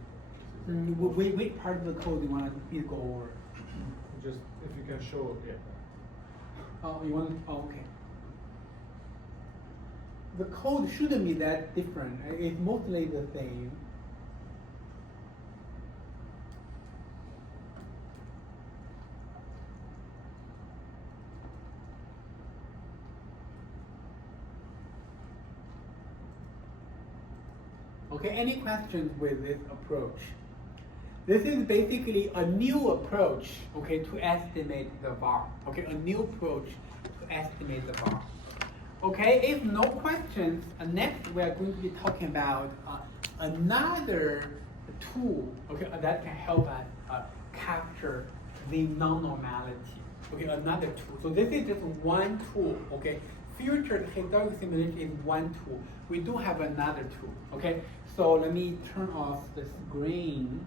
Which part of the code you want me to go over? Just if you can show, yeah. Oh, you want? Oh, okay. The code shouldn't be that different. It's mostly the same. Okay, any questions with this approach? This is basically a new approach, okay, to estimate the VAR. Okay, a new approach to estimate the VAR. Okay, if no questions, next we are going to be talking about another tool, okay, that can help us capture the non-normality. Okay, another tool. So this is just one tool, okay. Future historical simulation is one tool. We do have another tool, okay. So let me turn off the screen.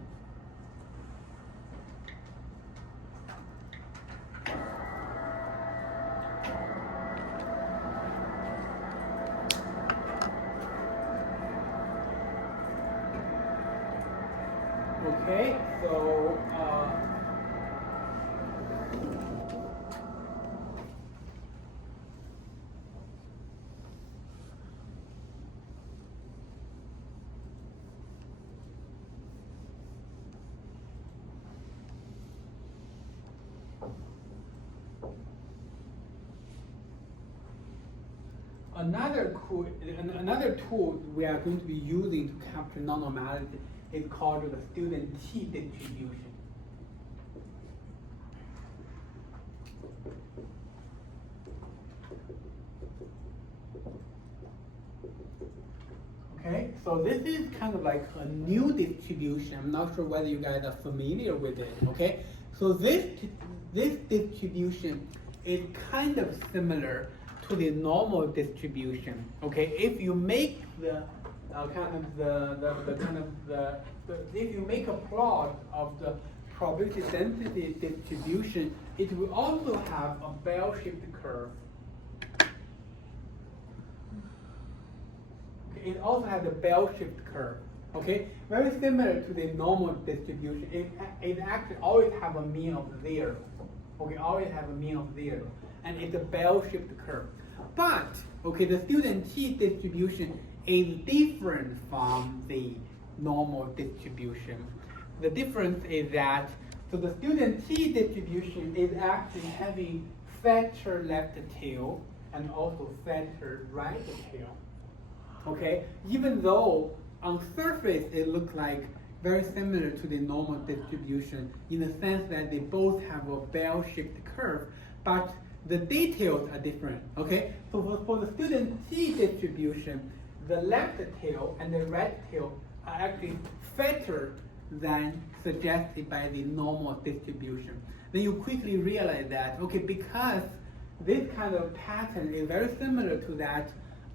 Okay, so another tool we are going to be using to capture non-normality is called the student T distribution. Okay, so this is kind of like a new distribution. I'm not sure whether you guys are familiar with it. Okay, so this distribution is kind of similar to the normal distribution. Okay, if you make if you make a plot of the probability density distribution, it will also have a bell-shaped curve. Okay, it also has a bell-shaped curve. Okay, very similar to the normal distribution. It actually always have a mean of 0. Okay, always have a mean of 0, and it's a bell-shaped curve. But okay, the student T distribution is different from the normal distribution. The difference is that the student T distribution is actually having fatter left tail and also fatter right tail. Okay, even though on surface it looks like very similar to the normal distribution in the sense that they both have a bell-shaped curve, but the details are different. Okay, so for the student T distribution, the left tail and the right tail are actually fatter than suggested by the normal distribution. Then you quickly realize that, okay, because this kind of pattern is very similar to that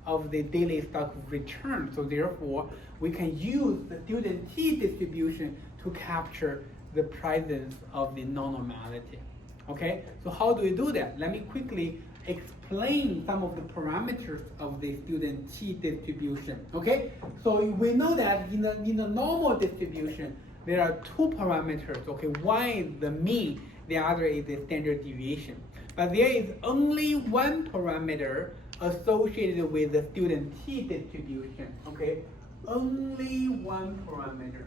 of the daily stock return. So therefore, we can use the student t distribution to capture the presence of the non-normality. Okay, so how do we do that? Let me quickly explain some of the parameters of the student t distribution. Okay, so we know that in the normal distribution, there are two parameters. Okay, one is the mean, the other is the standard deviation. But there is only one parameter associated with the student t distribution. Okay, only one parameter.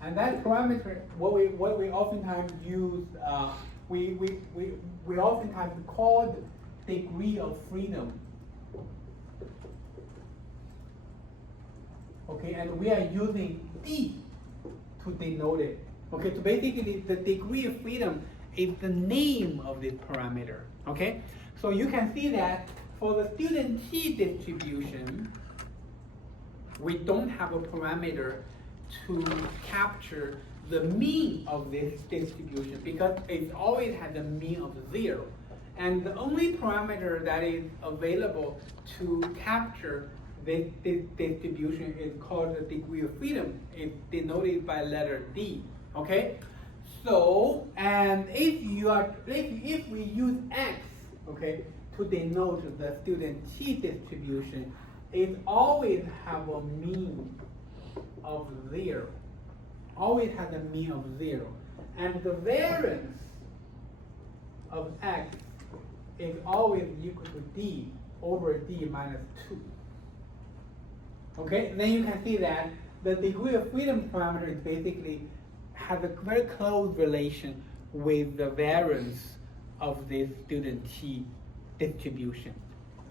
And that parameter, what we oftentimes use, we oftentimes call degree of freedom. Okay, and we are using D to denote it. Okay, so basically the degree of freedom is the name of this parameter. Okay, so you can see that for the student t distribution, we don't have a parameter to capture the mean of this distribution because it always has a mean of 0. And the only parameter that is available to capture this distribution is called the degree of freedom. It's denoted by letter D. Okay? So, and if we use X, okay, to denote the student t distribution, it always have a mean of 0. Always has a mean of 0. And the variance of X is always equal to D over D minus 2. Okay, then you can see that the degree of freedom parameter is basically has a very close relation with the variance of this student t distribution.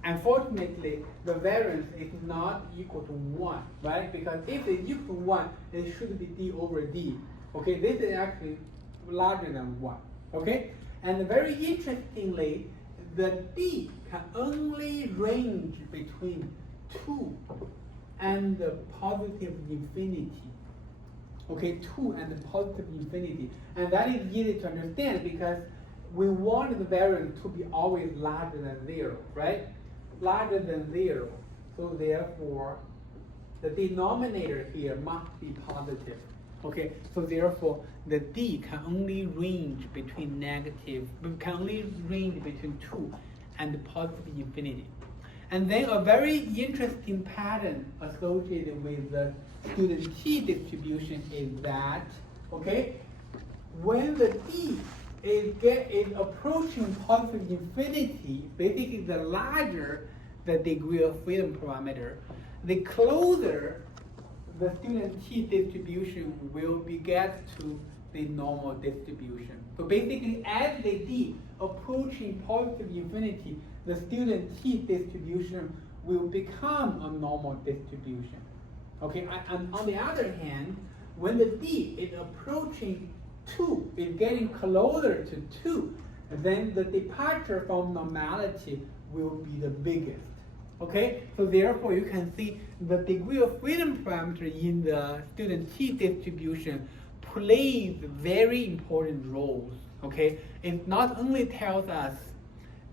Unfortunately, the variance is not equal to 1, right? Because if it's equal to 1, it should be d over d. Okay, this is actually larger than 1. Okay, and very interestingly, the d can only range between 2 and the positive infinity. Okay, 2 and the positive infinity. And that is easy to understand because we want the variance to be always larger than 0, right? Larger than 0. So therefore, the denominator here must be positive. Okay, so therefore, the d can only range between between 2 and the positive infinity. And then a very interesting pattern associated with the student t distribution is that, okay, when the d is approaching positive infinity, basically the larger the degree of freedom parameter, the closer the student t distribution will get to the normal distribution. So basically, as the d approaching positive infinity, the student t distribution will become a normal distribution. Okay, and on the other hand, when the d is approaching 2, is getting closer to 2, then the departure from normality will be the biggest. Okay, so therefore you can see the degree of freedom parameter in the student t distribution plays very important roles. Okay, it not only tells us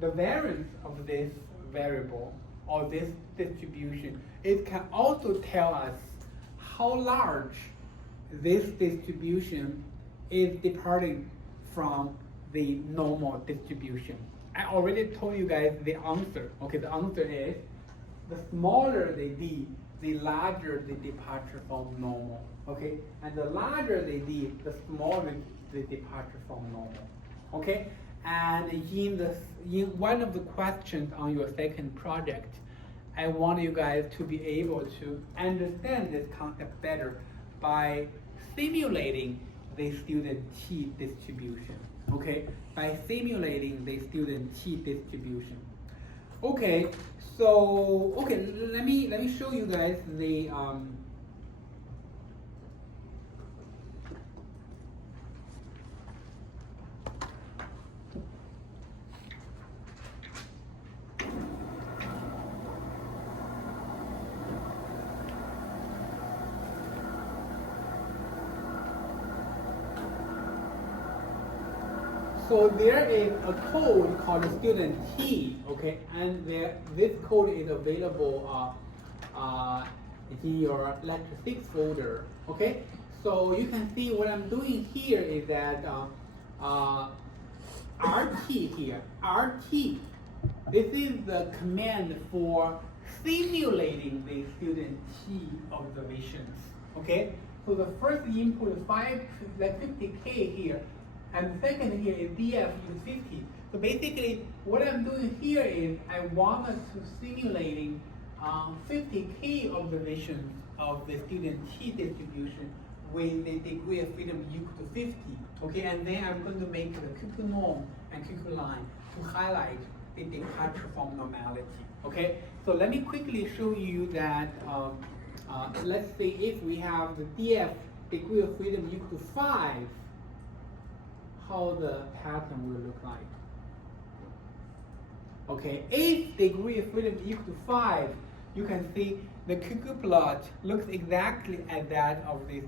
the variance of this variable or this distribution, it can also tell us how large this distribution is departing from the normal distribution. I already told you guys the answer. Okay, the answer is the smaller the d, the larger the departure from normal. Okay, and the larger the d, the smaller the departure from normal. Okay, and in one of the questions on your second project, I want you guys to be able to understand this concept better by simulating the student t distribution. Okay, by simulating the student t distribution. Okay, so let me show you guys the So there is a code called student T, okay, and this code is available in your lecture 6 folder, okay. So you can see what I'm doing here is that RT here, RT, this is the command for simulating the student T observations, okay. So the first input is 50K here, and the second here is DF is 50. So basically, what I'm doing here is I wanted to simulating 50K observations of the student T distribution with the degree of freedom equal to 50. Okay, and then I'm going to make the cuckoo norm and cuckoo line to highlight the departure from normality. Okay, so let me quickly show you that. Let's say if we have the DF degree of freedom equal to 5, how the pattern will look like. Okay, if degree of freedom equal to 5, you can see the cuckoo plot looks exactly at that of the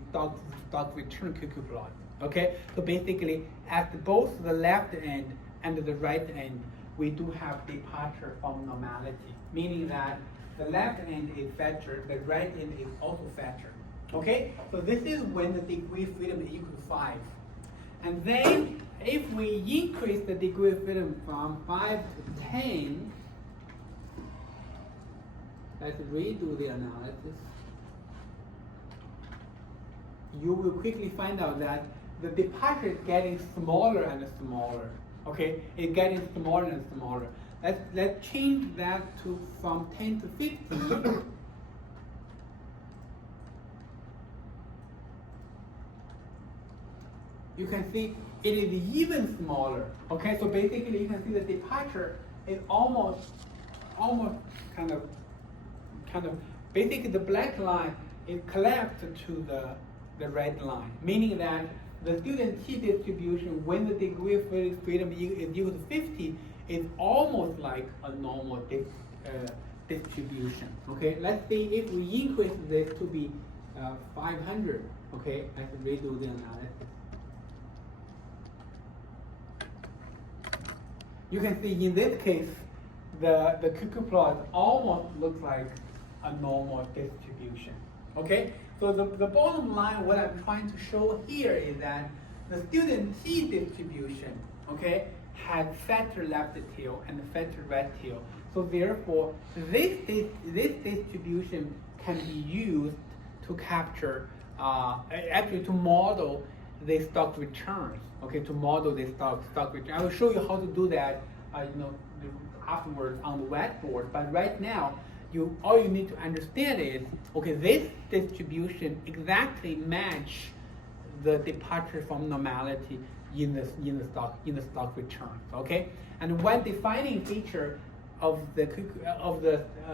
stock return cuckoo plot. Okay, so basically at both the left end and the right end, we do have departure from normality, meaning that the left end is fatter, the right end is also fatter. Okay, so this is when the degree of freedom is equal to 5. And then if we increase the degree of freedom from 5 to 10, let's redo the analysis. You will quickly find out that the departure is getting smaller and smaller. Okay, it's getting smaller and smaller. Let's change that to from 10 to 50. You can see it is even smaller. Okay, so basically you can see the departure is almost kind of basically the black line is collapsed to the red line, meaning that the student T distribution when the degree of freedom is equal to 50 is almost like a normal distribution. Okay, let's see if we increase this to be 500. Okay, let's redo the analysis. You can see in this case, the cuckoo plot almost looks like a normal distribution. Okay, so the bottom line, what I'm trying to show here is that the student T distribution, okay, has fatter left tail and fatter right tail. So therefore, this distribution can be used to capture, actually to model the stock returns. Okay, to model the stock return. I will show you how to do that, afterwards on the whiteboard. But right now, all you need to understand is, okay, this distribution exactly match the departure from normality in the stock returns. Okay, and one defining feature of the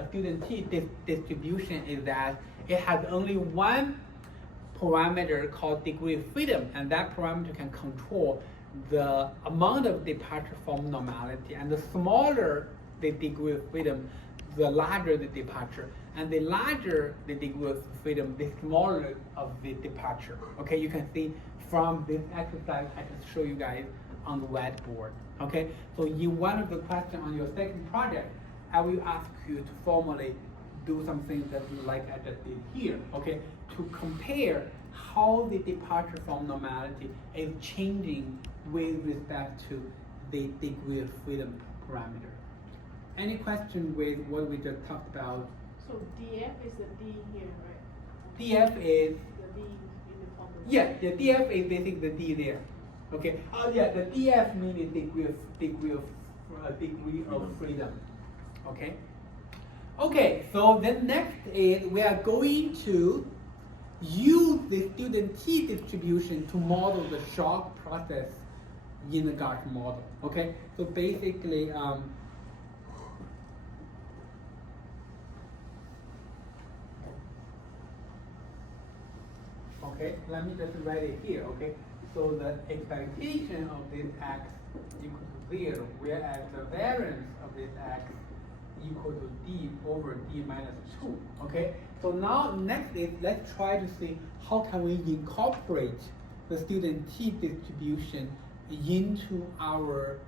student T distribution is that it has only one parameter called degree of freedom, and that parameter can control the amount of departure from normality. And the smaller the degree of freedom, the larger the departure. And the larger the degree of freedom, the smaller of the departure. Okay, you can see from this exercise, I can show you guys on the whiteboard. Okay, so in one of the questions on your second project, I will ask you to formally do something that like I just did here. Okay, to compare how the departure from normality is changing with respect to the degree of freedom parameter. Any question with what we just talked about? So DF is the D here, right? DF is The D in the formula. yeah, the DF is basically the D there. Okay. Oh yeah, the DF means degree of freedom. Okay. Okay. So then next is we are going to use the student T distribution to model the shock process in the Gaussian model. Okay. So basically. Okay, let me just write it here, okay? So the expectation of this x equal to 0, whereas the variance of this x equal to d over d minus 2, okay? So now next is, let's try to see how can we incorporate the student T distribution into our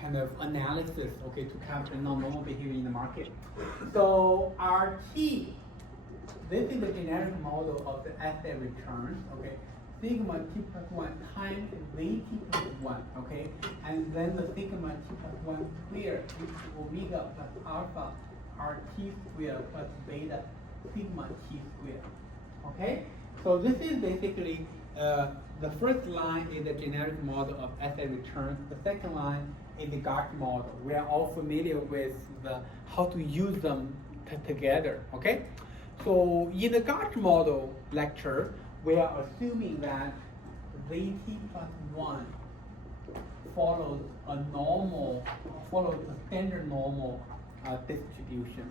kind of analysis, okay, to capture non-normal behavior in the market. So RT, this is the generic model of the asset returns, okay? Sigma t plus 1 times Vt plus 1, okay? And then the sigma t plus 1 squared equals omega plus alpha RT squared plus beta sigma t squared, okay? So this is basically the first line is the generic model of asset returns. The second line is the GART model. We are all familiar with how to use them together, okay? So in the GART model lecture, we are assuming that Vt plus 1 follows the standard normal distribution.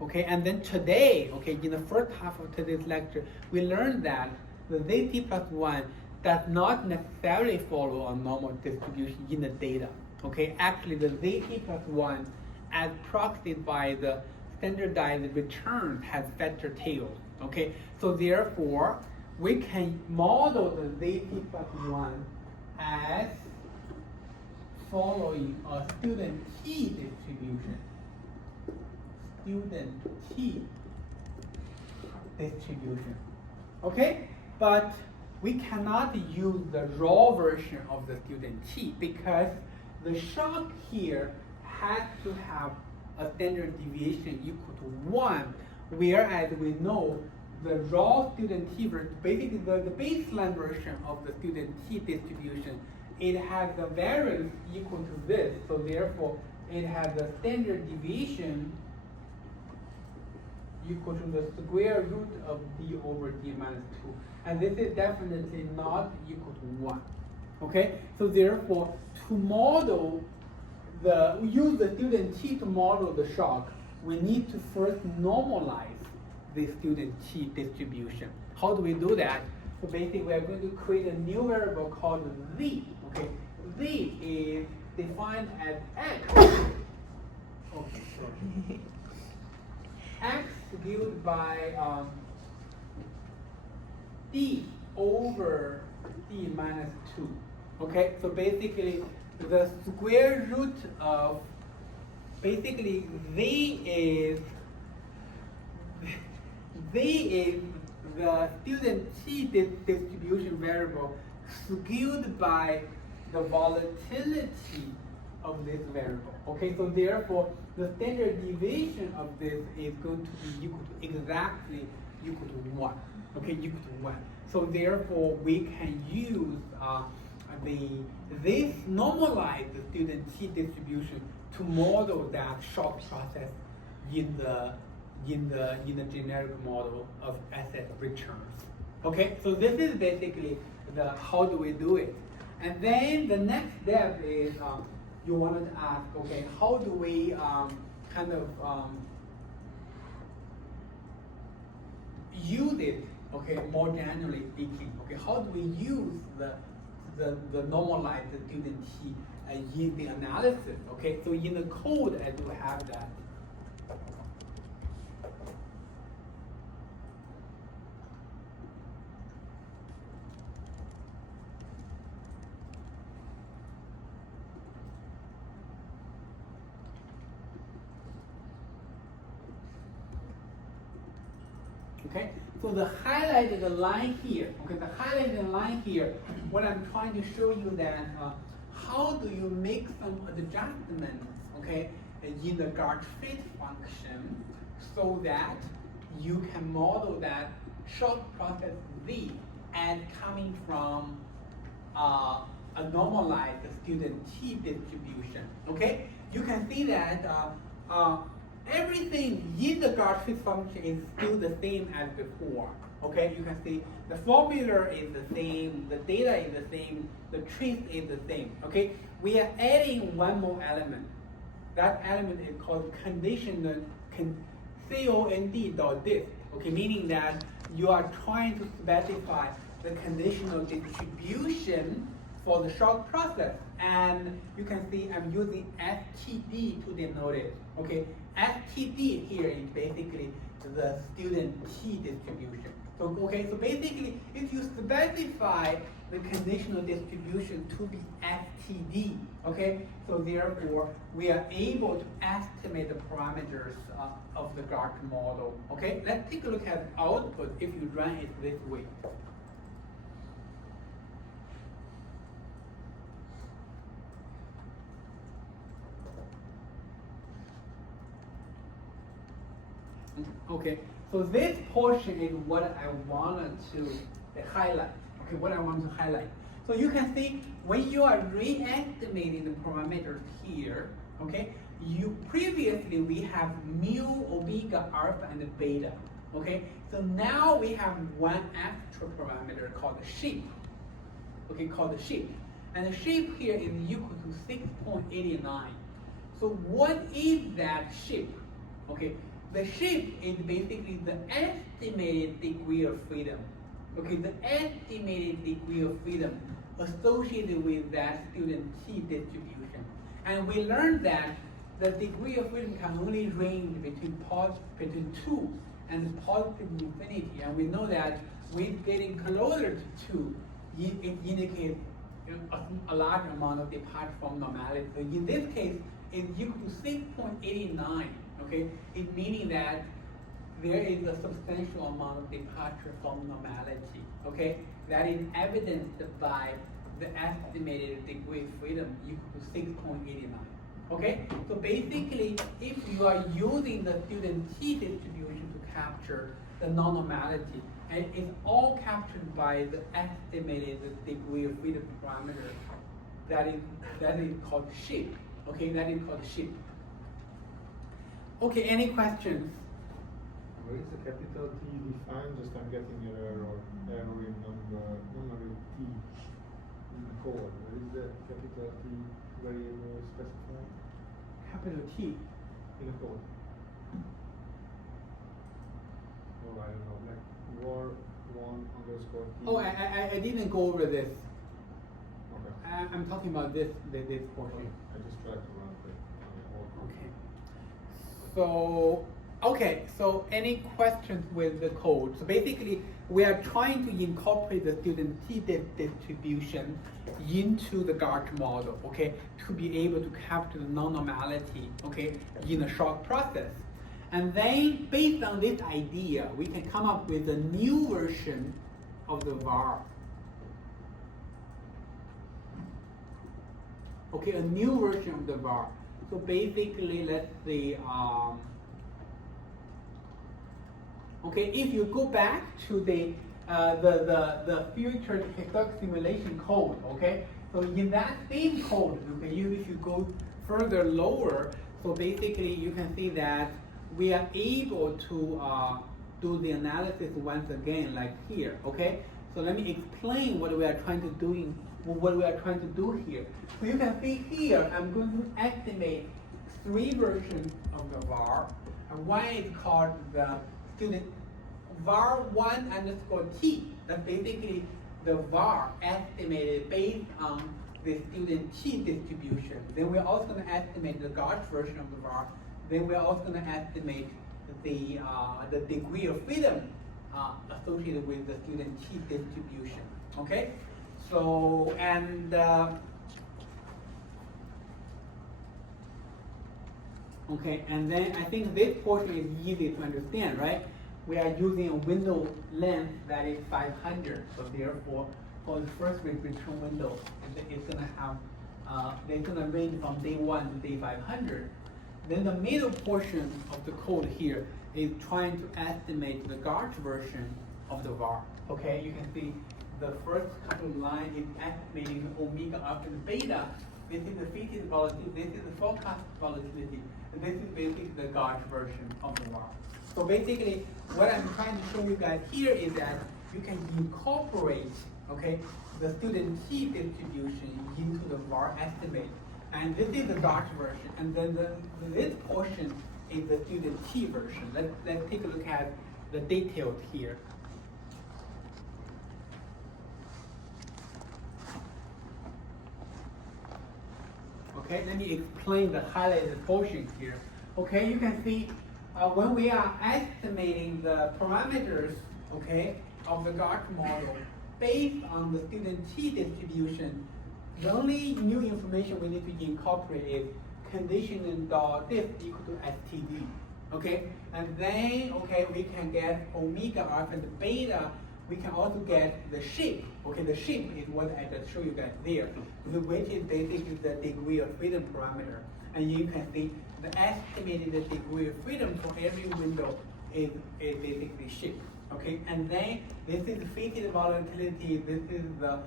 Okay, and then today, okay, in the first half of today's lecture, we learned that the Vt plus 1 does not necessarily follow a normal distribution in the data. Okay, actually the Vt plus 1 as proxied by the standardized returns has vector tails. Okay, so therefore we can model the Vt plus 1 as following a student T distribution. Student T distribution. Okay, but we cannot use the raw version of the student T because the shock here has to have a standard deviation equal to 1, whereas we know the raw student T version, basically the baseline version of the student T distribution, it has the variance equal to this, so therefore it has a standard deviation equal to the square root of d over d minus 2. And this is definitely not equal to 1. Okay? So therefore, to model use the student T to model the shock, we need to first normalize the student T distribution. How do we do that? So basically, we are going to create a new variable called Z. Okay? Z is defined as X. Okay, sorry. X given by d over d minus 2. Okay, so basically the square root of basically z is the student T distribution variable skewed by the volatility of this variable. Okay, so therefore the standard deviation of this is going to be exactly equal to 1. Okay, equal to 1. So therefore we can use this normalized student T distribution to model that shock process in the generic model of asset returns. Okay, so this is basically the how do we do it. And then the next step is you wanted to ask, okay, how do we use it, okay, more generally speaking, okay, how do we use the normalized student T in the analysis, okay? So in the code, I do have that. Okay, so the highlighted line here, okay, the highlighted line here, what I'm trying to show you that how do you make some adjustments, okay, in the GART fit function so that you can model that shock process Z as coming from a normalized student T distribution, okay? You can see that everything in the GART fit function is still the same as before. Okay, you can see the formula is the same, the data is the same, the trace is the same. Okay, we are adding one more element. That element is called conditional cond.diff. Okay, meaning that you are trying to specify the conditional distribution for the shock process. And you can see I'm using STD to denote it. Okay, STD here is basically the student T distribution. So basically, if you specify the conditional distribution to be FTD, okay, so therefore we are able to estimate the parameters of the Gauge model. Okay, let's take a look at output if you run it this way. Okay, so this portion is what I wanted to highlight. Okay, what I want to highlight. So you can see when you are re-estimating the parameters here, okay, you previously we have mu, omega, alpha, and beta. Okay, so now we have one extra parameter called the shape. Okay, called the shape. And the shape here is equal to 6.89. So what is that shape? Okay, the shape is basically the estimated degree of freedom. Okay, the estimated degree of freedom associated with that student T distribution. And we learned that the degree of freedom can only range between 2 and positive infinity. And we know that with getting closer to 2, it indicates a large amount of departure from normality. So in this case, it's equal to 6.89. Okay, it meaning that there is a substantial amount of departure from normality. Okay, that is evidenced by the estimated degree of freedom equal to 6.89. Okay, so basically, if you are using the student T distribution to capture the non-normality, and it's all captured by the estimated degree of freedom parameter, that is called shape. Okay, that is called shape. Okay, any questions? Where is the capital T defined? Just I'm getting an error in number T in the code. Where is the capital T variable specified? Capital T. In the code. Oh, I don't know, like war1 underscore T. Oh, I didn't go over this. Okay. I'm talking about this portion. I just tried to run it. Okay, so any questions with the code? So basically, we are trying to incorporate the student T distribution into the Gauge model, okay, to be able to capture the non-normality, okay, in a short process. And then, based on this idea, we can come up with a new version of the var. Okay, a new version of the var. So basically, let's say, okay, if you go back to the future historical simulation code, okay, so in that same code, okay, if you go further lower, so basically you can see that we are able to do the analysis once again, like here, okay. So let me explain what we are trying to do here. So you can see here, I'm going to estimate 3 versions of the var, and one is called the student var1 underscore T. That's basically the var estimated based on the student T distribution. Then we're also going to estimate the Gauge version of the var. Then we're also going to estimate the degree of freedom associated with the student T distribution. Okay, so and okay, and then I think this portion is easy to understand, right? We are using a window length that is 500, so therefore, for the first return window, it's going to have, it's going to range from day 1 to day 500. Then the middle portion of the code here is trying to estimate the Gauge version of the var. Okay, you can see the first couple of lines is estimating omega, alpha, and beta. This is the feature volatility, this is the forecast volatility, and this is basically the Gauge version of the var. So basically, what I'm trying to show you guys here is that you can incorporate, okay, the student T distribution into the var estimate. And this is the Gauge version, and then this portion is the student T version. Let's take a look at the details here. Okay, let me explain the highlighted portions here. Okay, you can see when we are estimating the parameters, okay, of the Gauch model, based on the student T distribution, the only new information we need to incorporate is condition dot diff equal to STD. Okay, and then we can get omega alpha and beta. We can also get the shape. Okay, the shape is what I just showed you guys there, which is basically the degree of freedom parameter. And you can see the estimated degree of freedom for every window is basically shape. Okay, and then this is fated volatility. This is the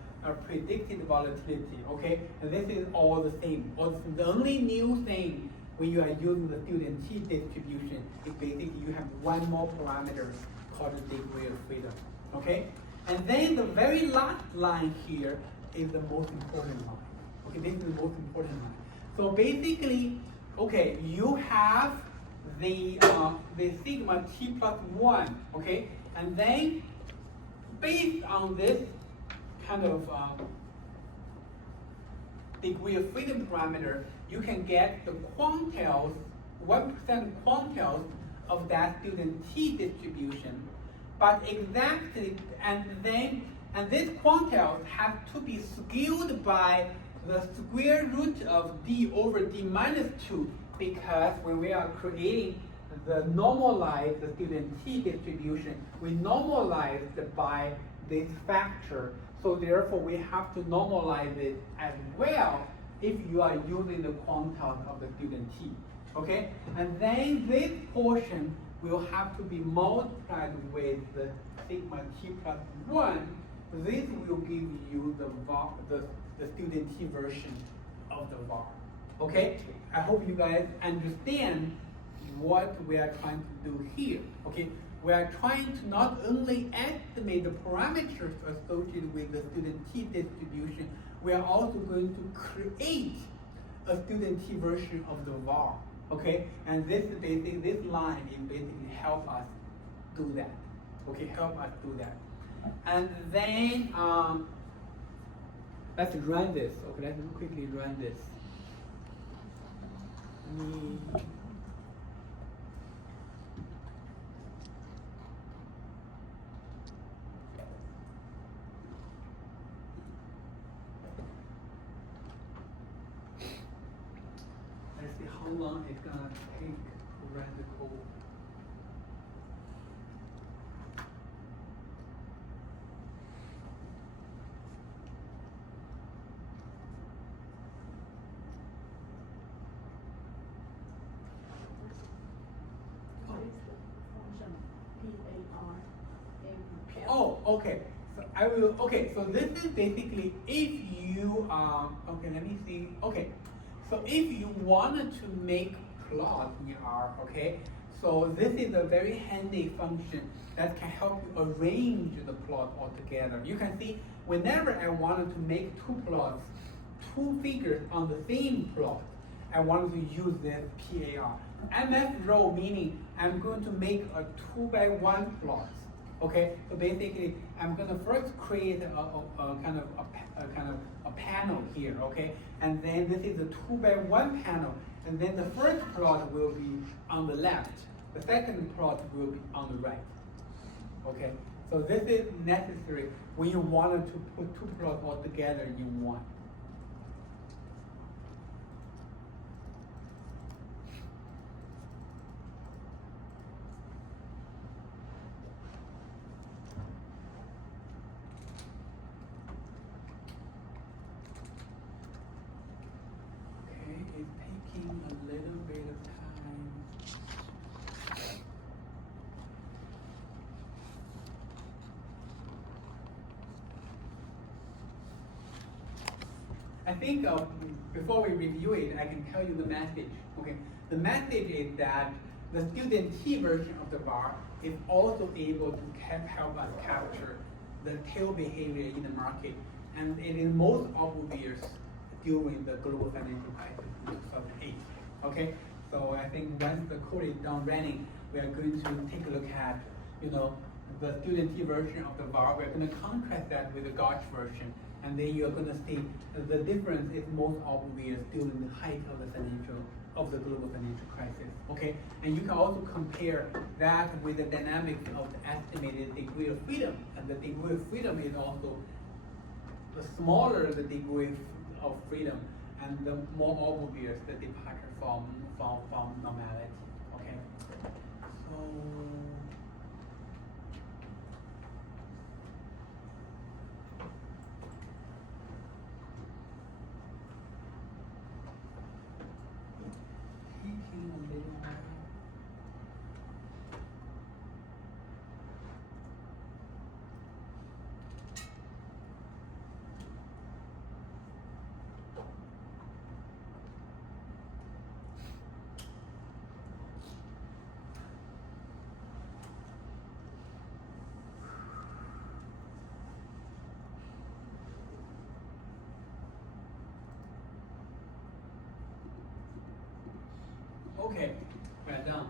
predicted volatility. Okay, and this is all the same. The only new thing when you are using the student T distribution is basically you have one more parameter called the degree of freedom. Okay, and then the very last line here is the most important line. Okay, this is the most important line. So basically, okay, you have the sigma T plus 1. Okay, and then based on this kind of degree of freedom parameter, you can get the quantiles, 1% quantiles of that student T distribution. But exactly, and this quantiles have to be skewed by the square root of d over d minus 2, because when we are creating the normalized student T distribution, we normalize it by this factor. So therefore, we have to normalize it as well if you are using the quantiles of the student T. Okay, and then this portion will have to be multiplied with the sigma T plus 1. This will give you the student T version of the var. Okay, I hope you guys understand what we are trying to do here. Okay, we are trying to not only estimate the parameters associated with the student T distribution, we are also going to create a student T version of the var. Okay, and this line is basically help us do that. Okay, help us do that. And then let's run this. Okay, let's quickly run this. Let's see how long it's gonna take to run the code. What is the function PAR in F? Oh, okay. So I will. Okay, so this is basically if you okay. Let me see. Okay, so if you wanted to make plot in R, okay. So this is a very handy function that can help you arrange the plot altogether. You can see whenever I wanted to make two plots, two figures on the same plot, I wanted to use this PAR. MF row meaning I'm going to make a 2x1 plot. Okay, so basically I'm going to first create a kind of a panel here. Okay, and then this is a 2x1 panel, and then the first plot will be on the left. The second plot will be on the right. Okay, so this is necessary when you wanted to put two plots all together in one. Okay, it's taking a little bit of time. I think before we review it, I can tell you the message. Okay, the message is that the student T version of the var is also able to help us capture the tail behavior in the market, and it is most obvious during the global financial crisis in 2008. Okay, so I think once the code is done running, we are going to take a look at, the student T version of the var. We're going to contrast that with the Gauch version, and then you're going to see the difference is most obvious during the height of the financial of the global financial crisis. Okay, and you can also compare that with the dynamics of the estimated degree of freedom, and the degree of freedom is also the smaller the degree of freedom, and the more obvious the departure from normality. Okay, so. Taking a little while. Okay, we're done.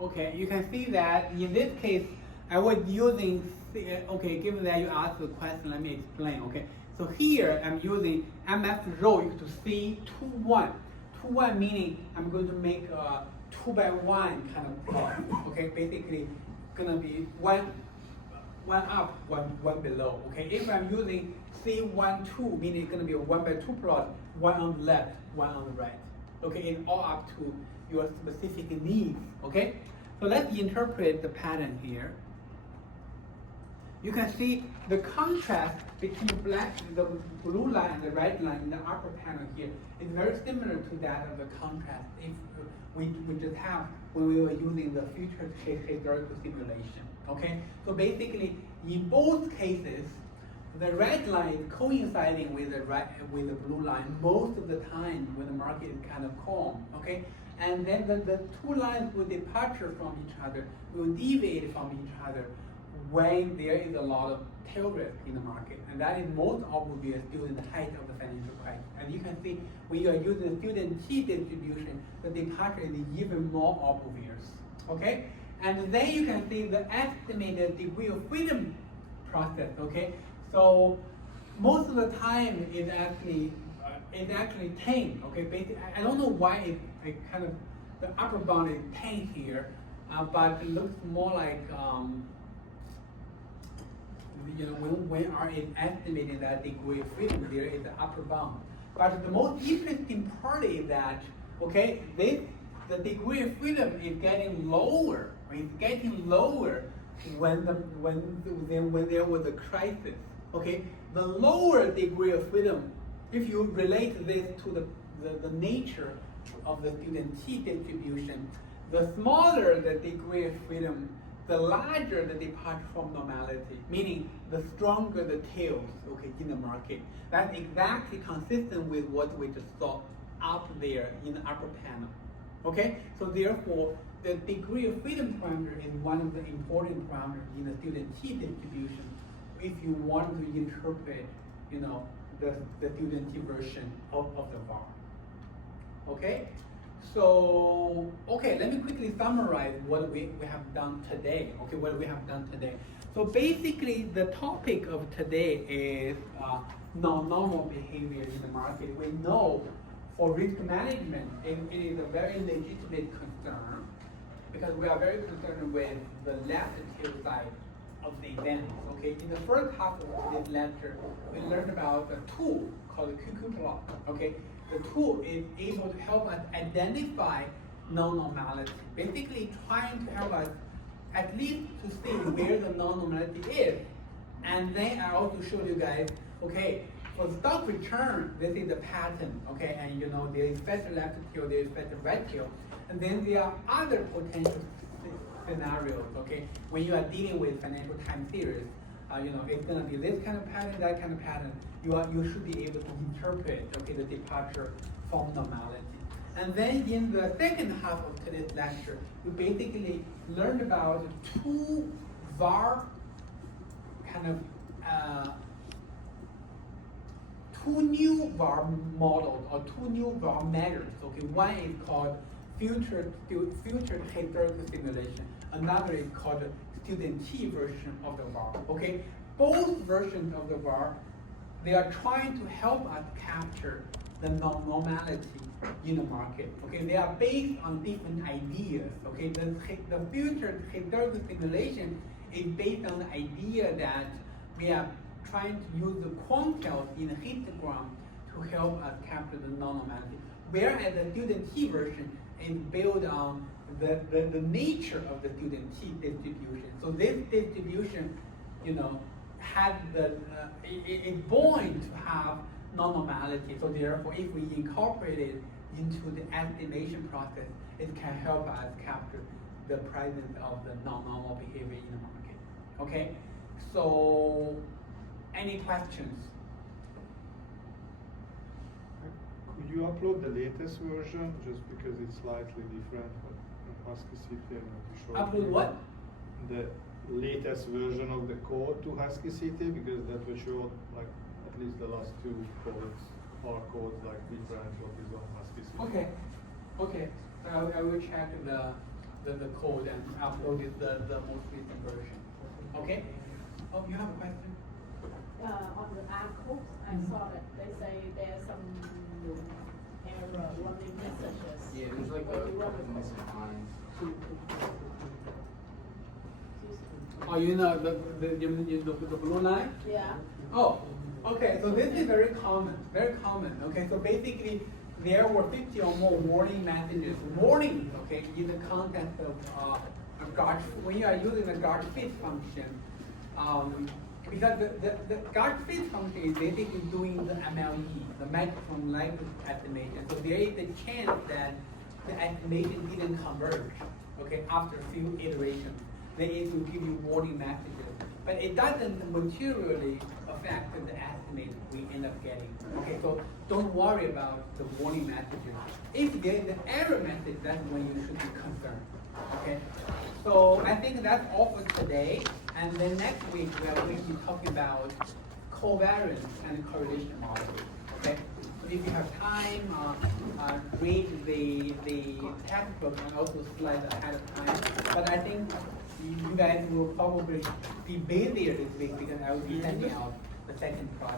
Okay, you can see that in this case, I was using, okay, given that you asked the question, let me explain, okay. So here, I'm using MF rho equal to C21. 21 meaning I'm going to make a 2 by 1 kind of plot, okay. Basically, gonna be one up, one below, okay. If I'm using C12, meaning it's gonna be a 1 by 2 plot, one on the left, one on the right, okay. It's all up to your specific needs, okay. So let's interpret the pattern here. You can see the contrast between the blue line and the red line in the upper panel here is very similar to that of the contrast if we just have when we were using the future historical simulation. Okay, so basically in both cases, the red line is coinciding with the blue line most of the time when the market is kind of calm. Okay, and then the two lines will departure from each other, will deviate from each other when there is a lot of tail risk in the market, and that is most obvious during the height of the financial crisis. And you can see when you are using student T distribution, the departure is even more obvious. Okay, and then you can see the estimated degree of freedom process. Okay, so most of the time it's actually 10. Okay, basically I don't know why it kind of the upper bound is 10 here, but it looks more like. When R is estimating that degree of freedom, there is an upper bound. But the most interesting part is that, okay, the degree of freedom is getting lower. It's getting lower when there was a crisis. Okay, the lower degree of freedom, if you relate this to the nature of the student T distribution, the smaller the degree of freedom, the larger the departure from normality, meaning the stronger the tails, okay, in the market. That's exactly consistent with what we just saw up there in the upper panel. Okay, so therefore, the degree of freedom parameter is one of the important parameters in the student T distribution if you want to interpret, the student T version of the VAR. Okay? So, okay, let me quickly summarize what we have done today. Okay, what we have done today. So basically, the topic of today is non-normal behavior in the market. We know for risk management, it is a very legitimate concern because we are very concerned with the left tail side of the event. Okay, in the first half of this lecture, we learned about a tool called the QQ plot. Okay. The tool is able to help us identify non-normality, basically trying to help us at least to see where the non-normality is. And then I also showed you guys, okay, for stock return, this is the pattern, okay, and there is better left tail, there is better right tail, and then there are other potential scenarios, okay, when you are dealing with financial time series. It's going to be this kind of pattern, that kind of pattern. You should be able to interpret, okay, the departure from normality. And then in the second half of today's lecture, we basically learned about two VAR kind of two new VAR models or two new VAR measures. Okay, one is called future historical simulation. Another is called student T version of the VAR. Okay, both versions of the VAR, they are trying to help us capture the normality in the market. Okay, they are based on different ideas. Okay, the future historical simulation is based on the idea that we are trying to use the quantiles in the histogram to help us capture the normality. Whereas the student T version is built on the nature of the student T distribution. So this distribution, has is born to have non-normality. So therefore, if we incorporate it into the estimation process, it can help us capture the presence of the non-normal behavior in the market. Okay, so any questions? Could you upload the latest version just because it's slightly different from Husky City and what you showed? Upload what? The latest version of the code to Husky City, because that will show like at least the last two codes are codes like different what is on Husky City. Okay, okay. So I will check the code and upload it the most recent version. Okay. Oh, you have a question? On the article, I saw that they say there's some error running messages. Yeah, there's like when a you run couple the missing code. lines. Oh, the blue line? Yeah. Oh, okay, so this is very common, very common. Okay, so basically there were 50 or more warning messages. Warning, okay, in the context of guard, when you are using the guard fit function, because the guard fit function is basically doing the MLE, the maximum likelihood estimation. So there is a chance that the estimation didn't converge, okay, after a few iterations. Then it will give you warning messages. But it doesn't materially affect the estimate we end up getting. Okay, so don't worry about the warning messages. If there is an error message, that's when you should be concerned. Okay, so I think that's all for today. And then next week we are going to be talking about covariance and correlation models. Okay, so if you have time, read the textbook and also slides ahead of time. But I think you guys will probably be busier this week because I will be sending out the second project.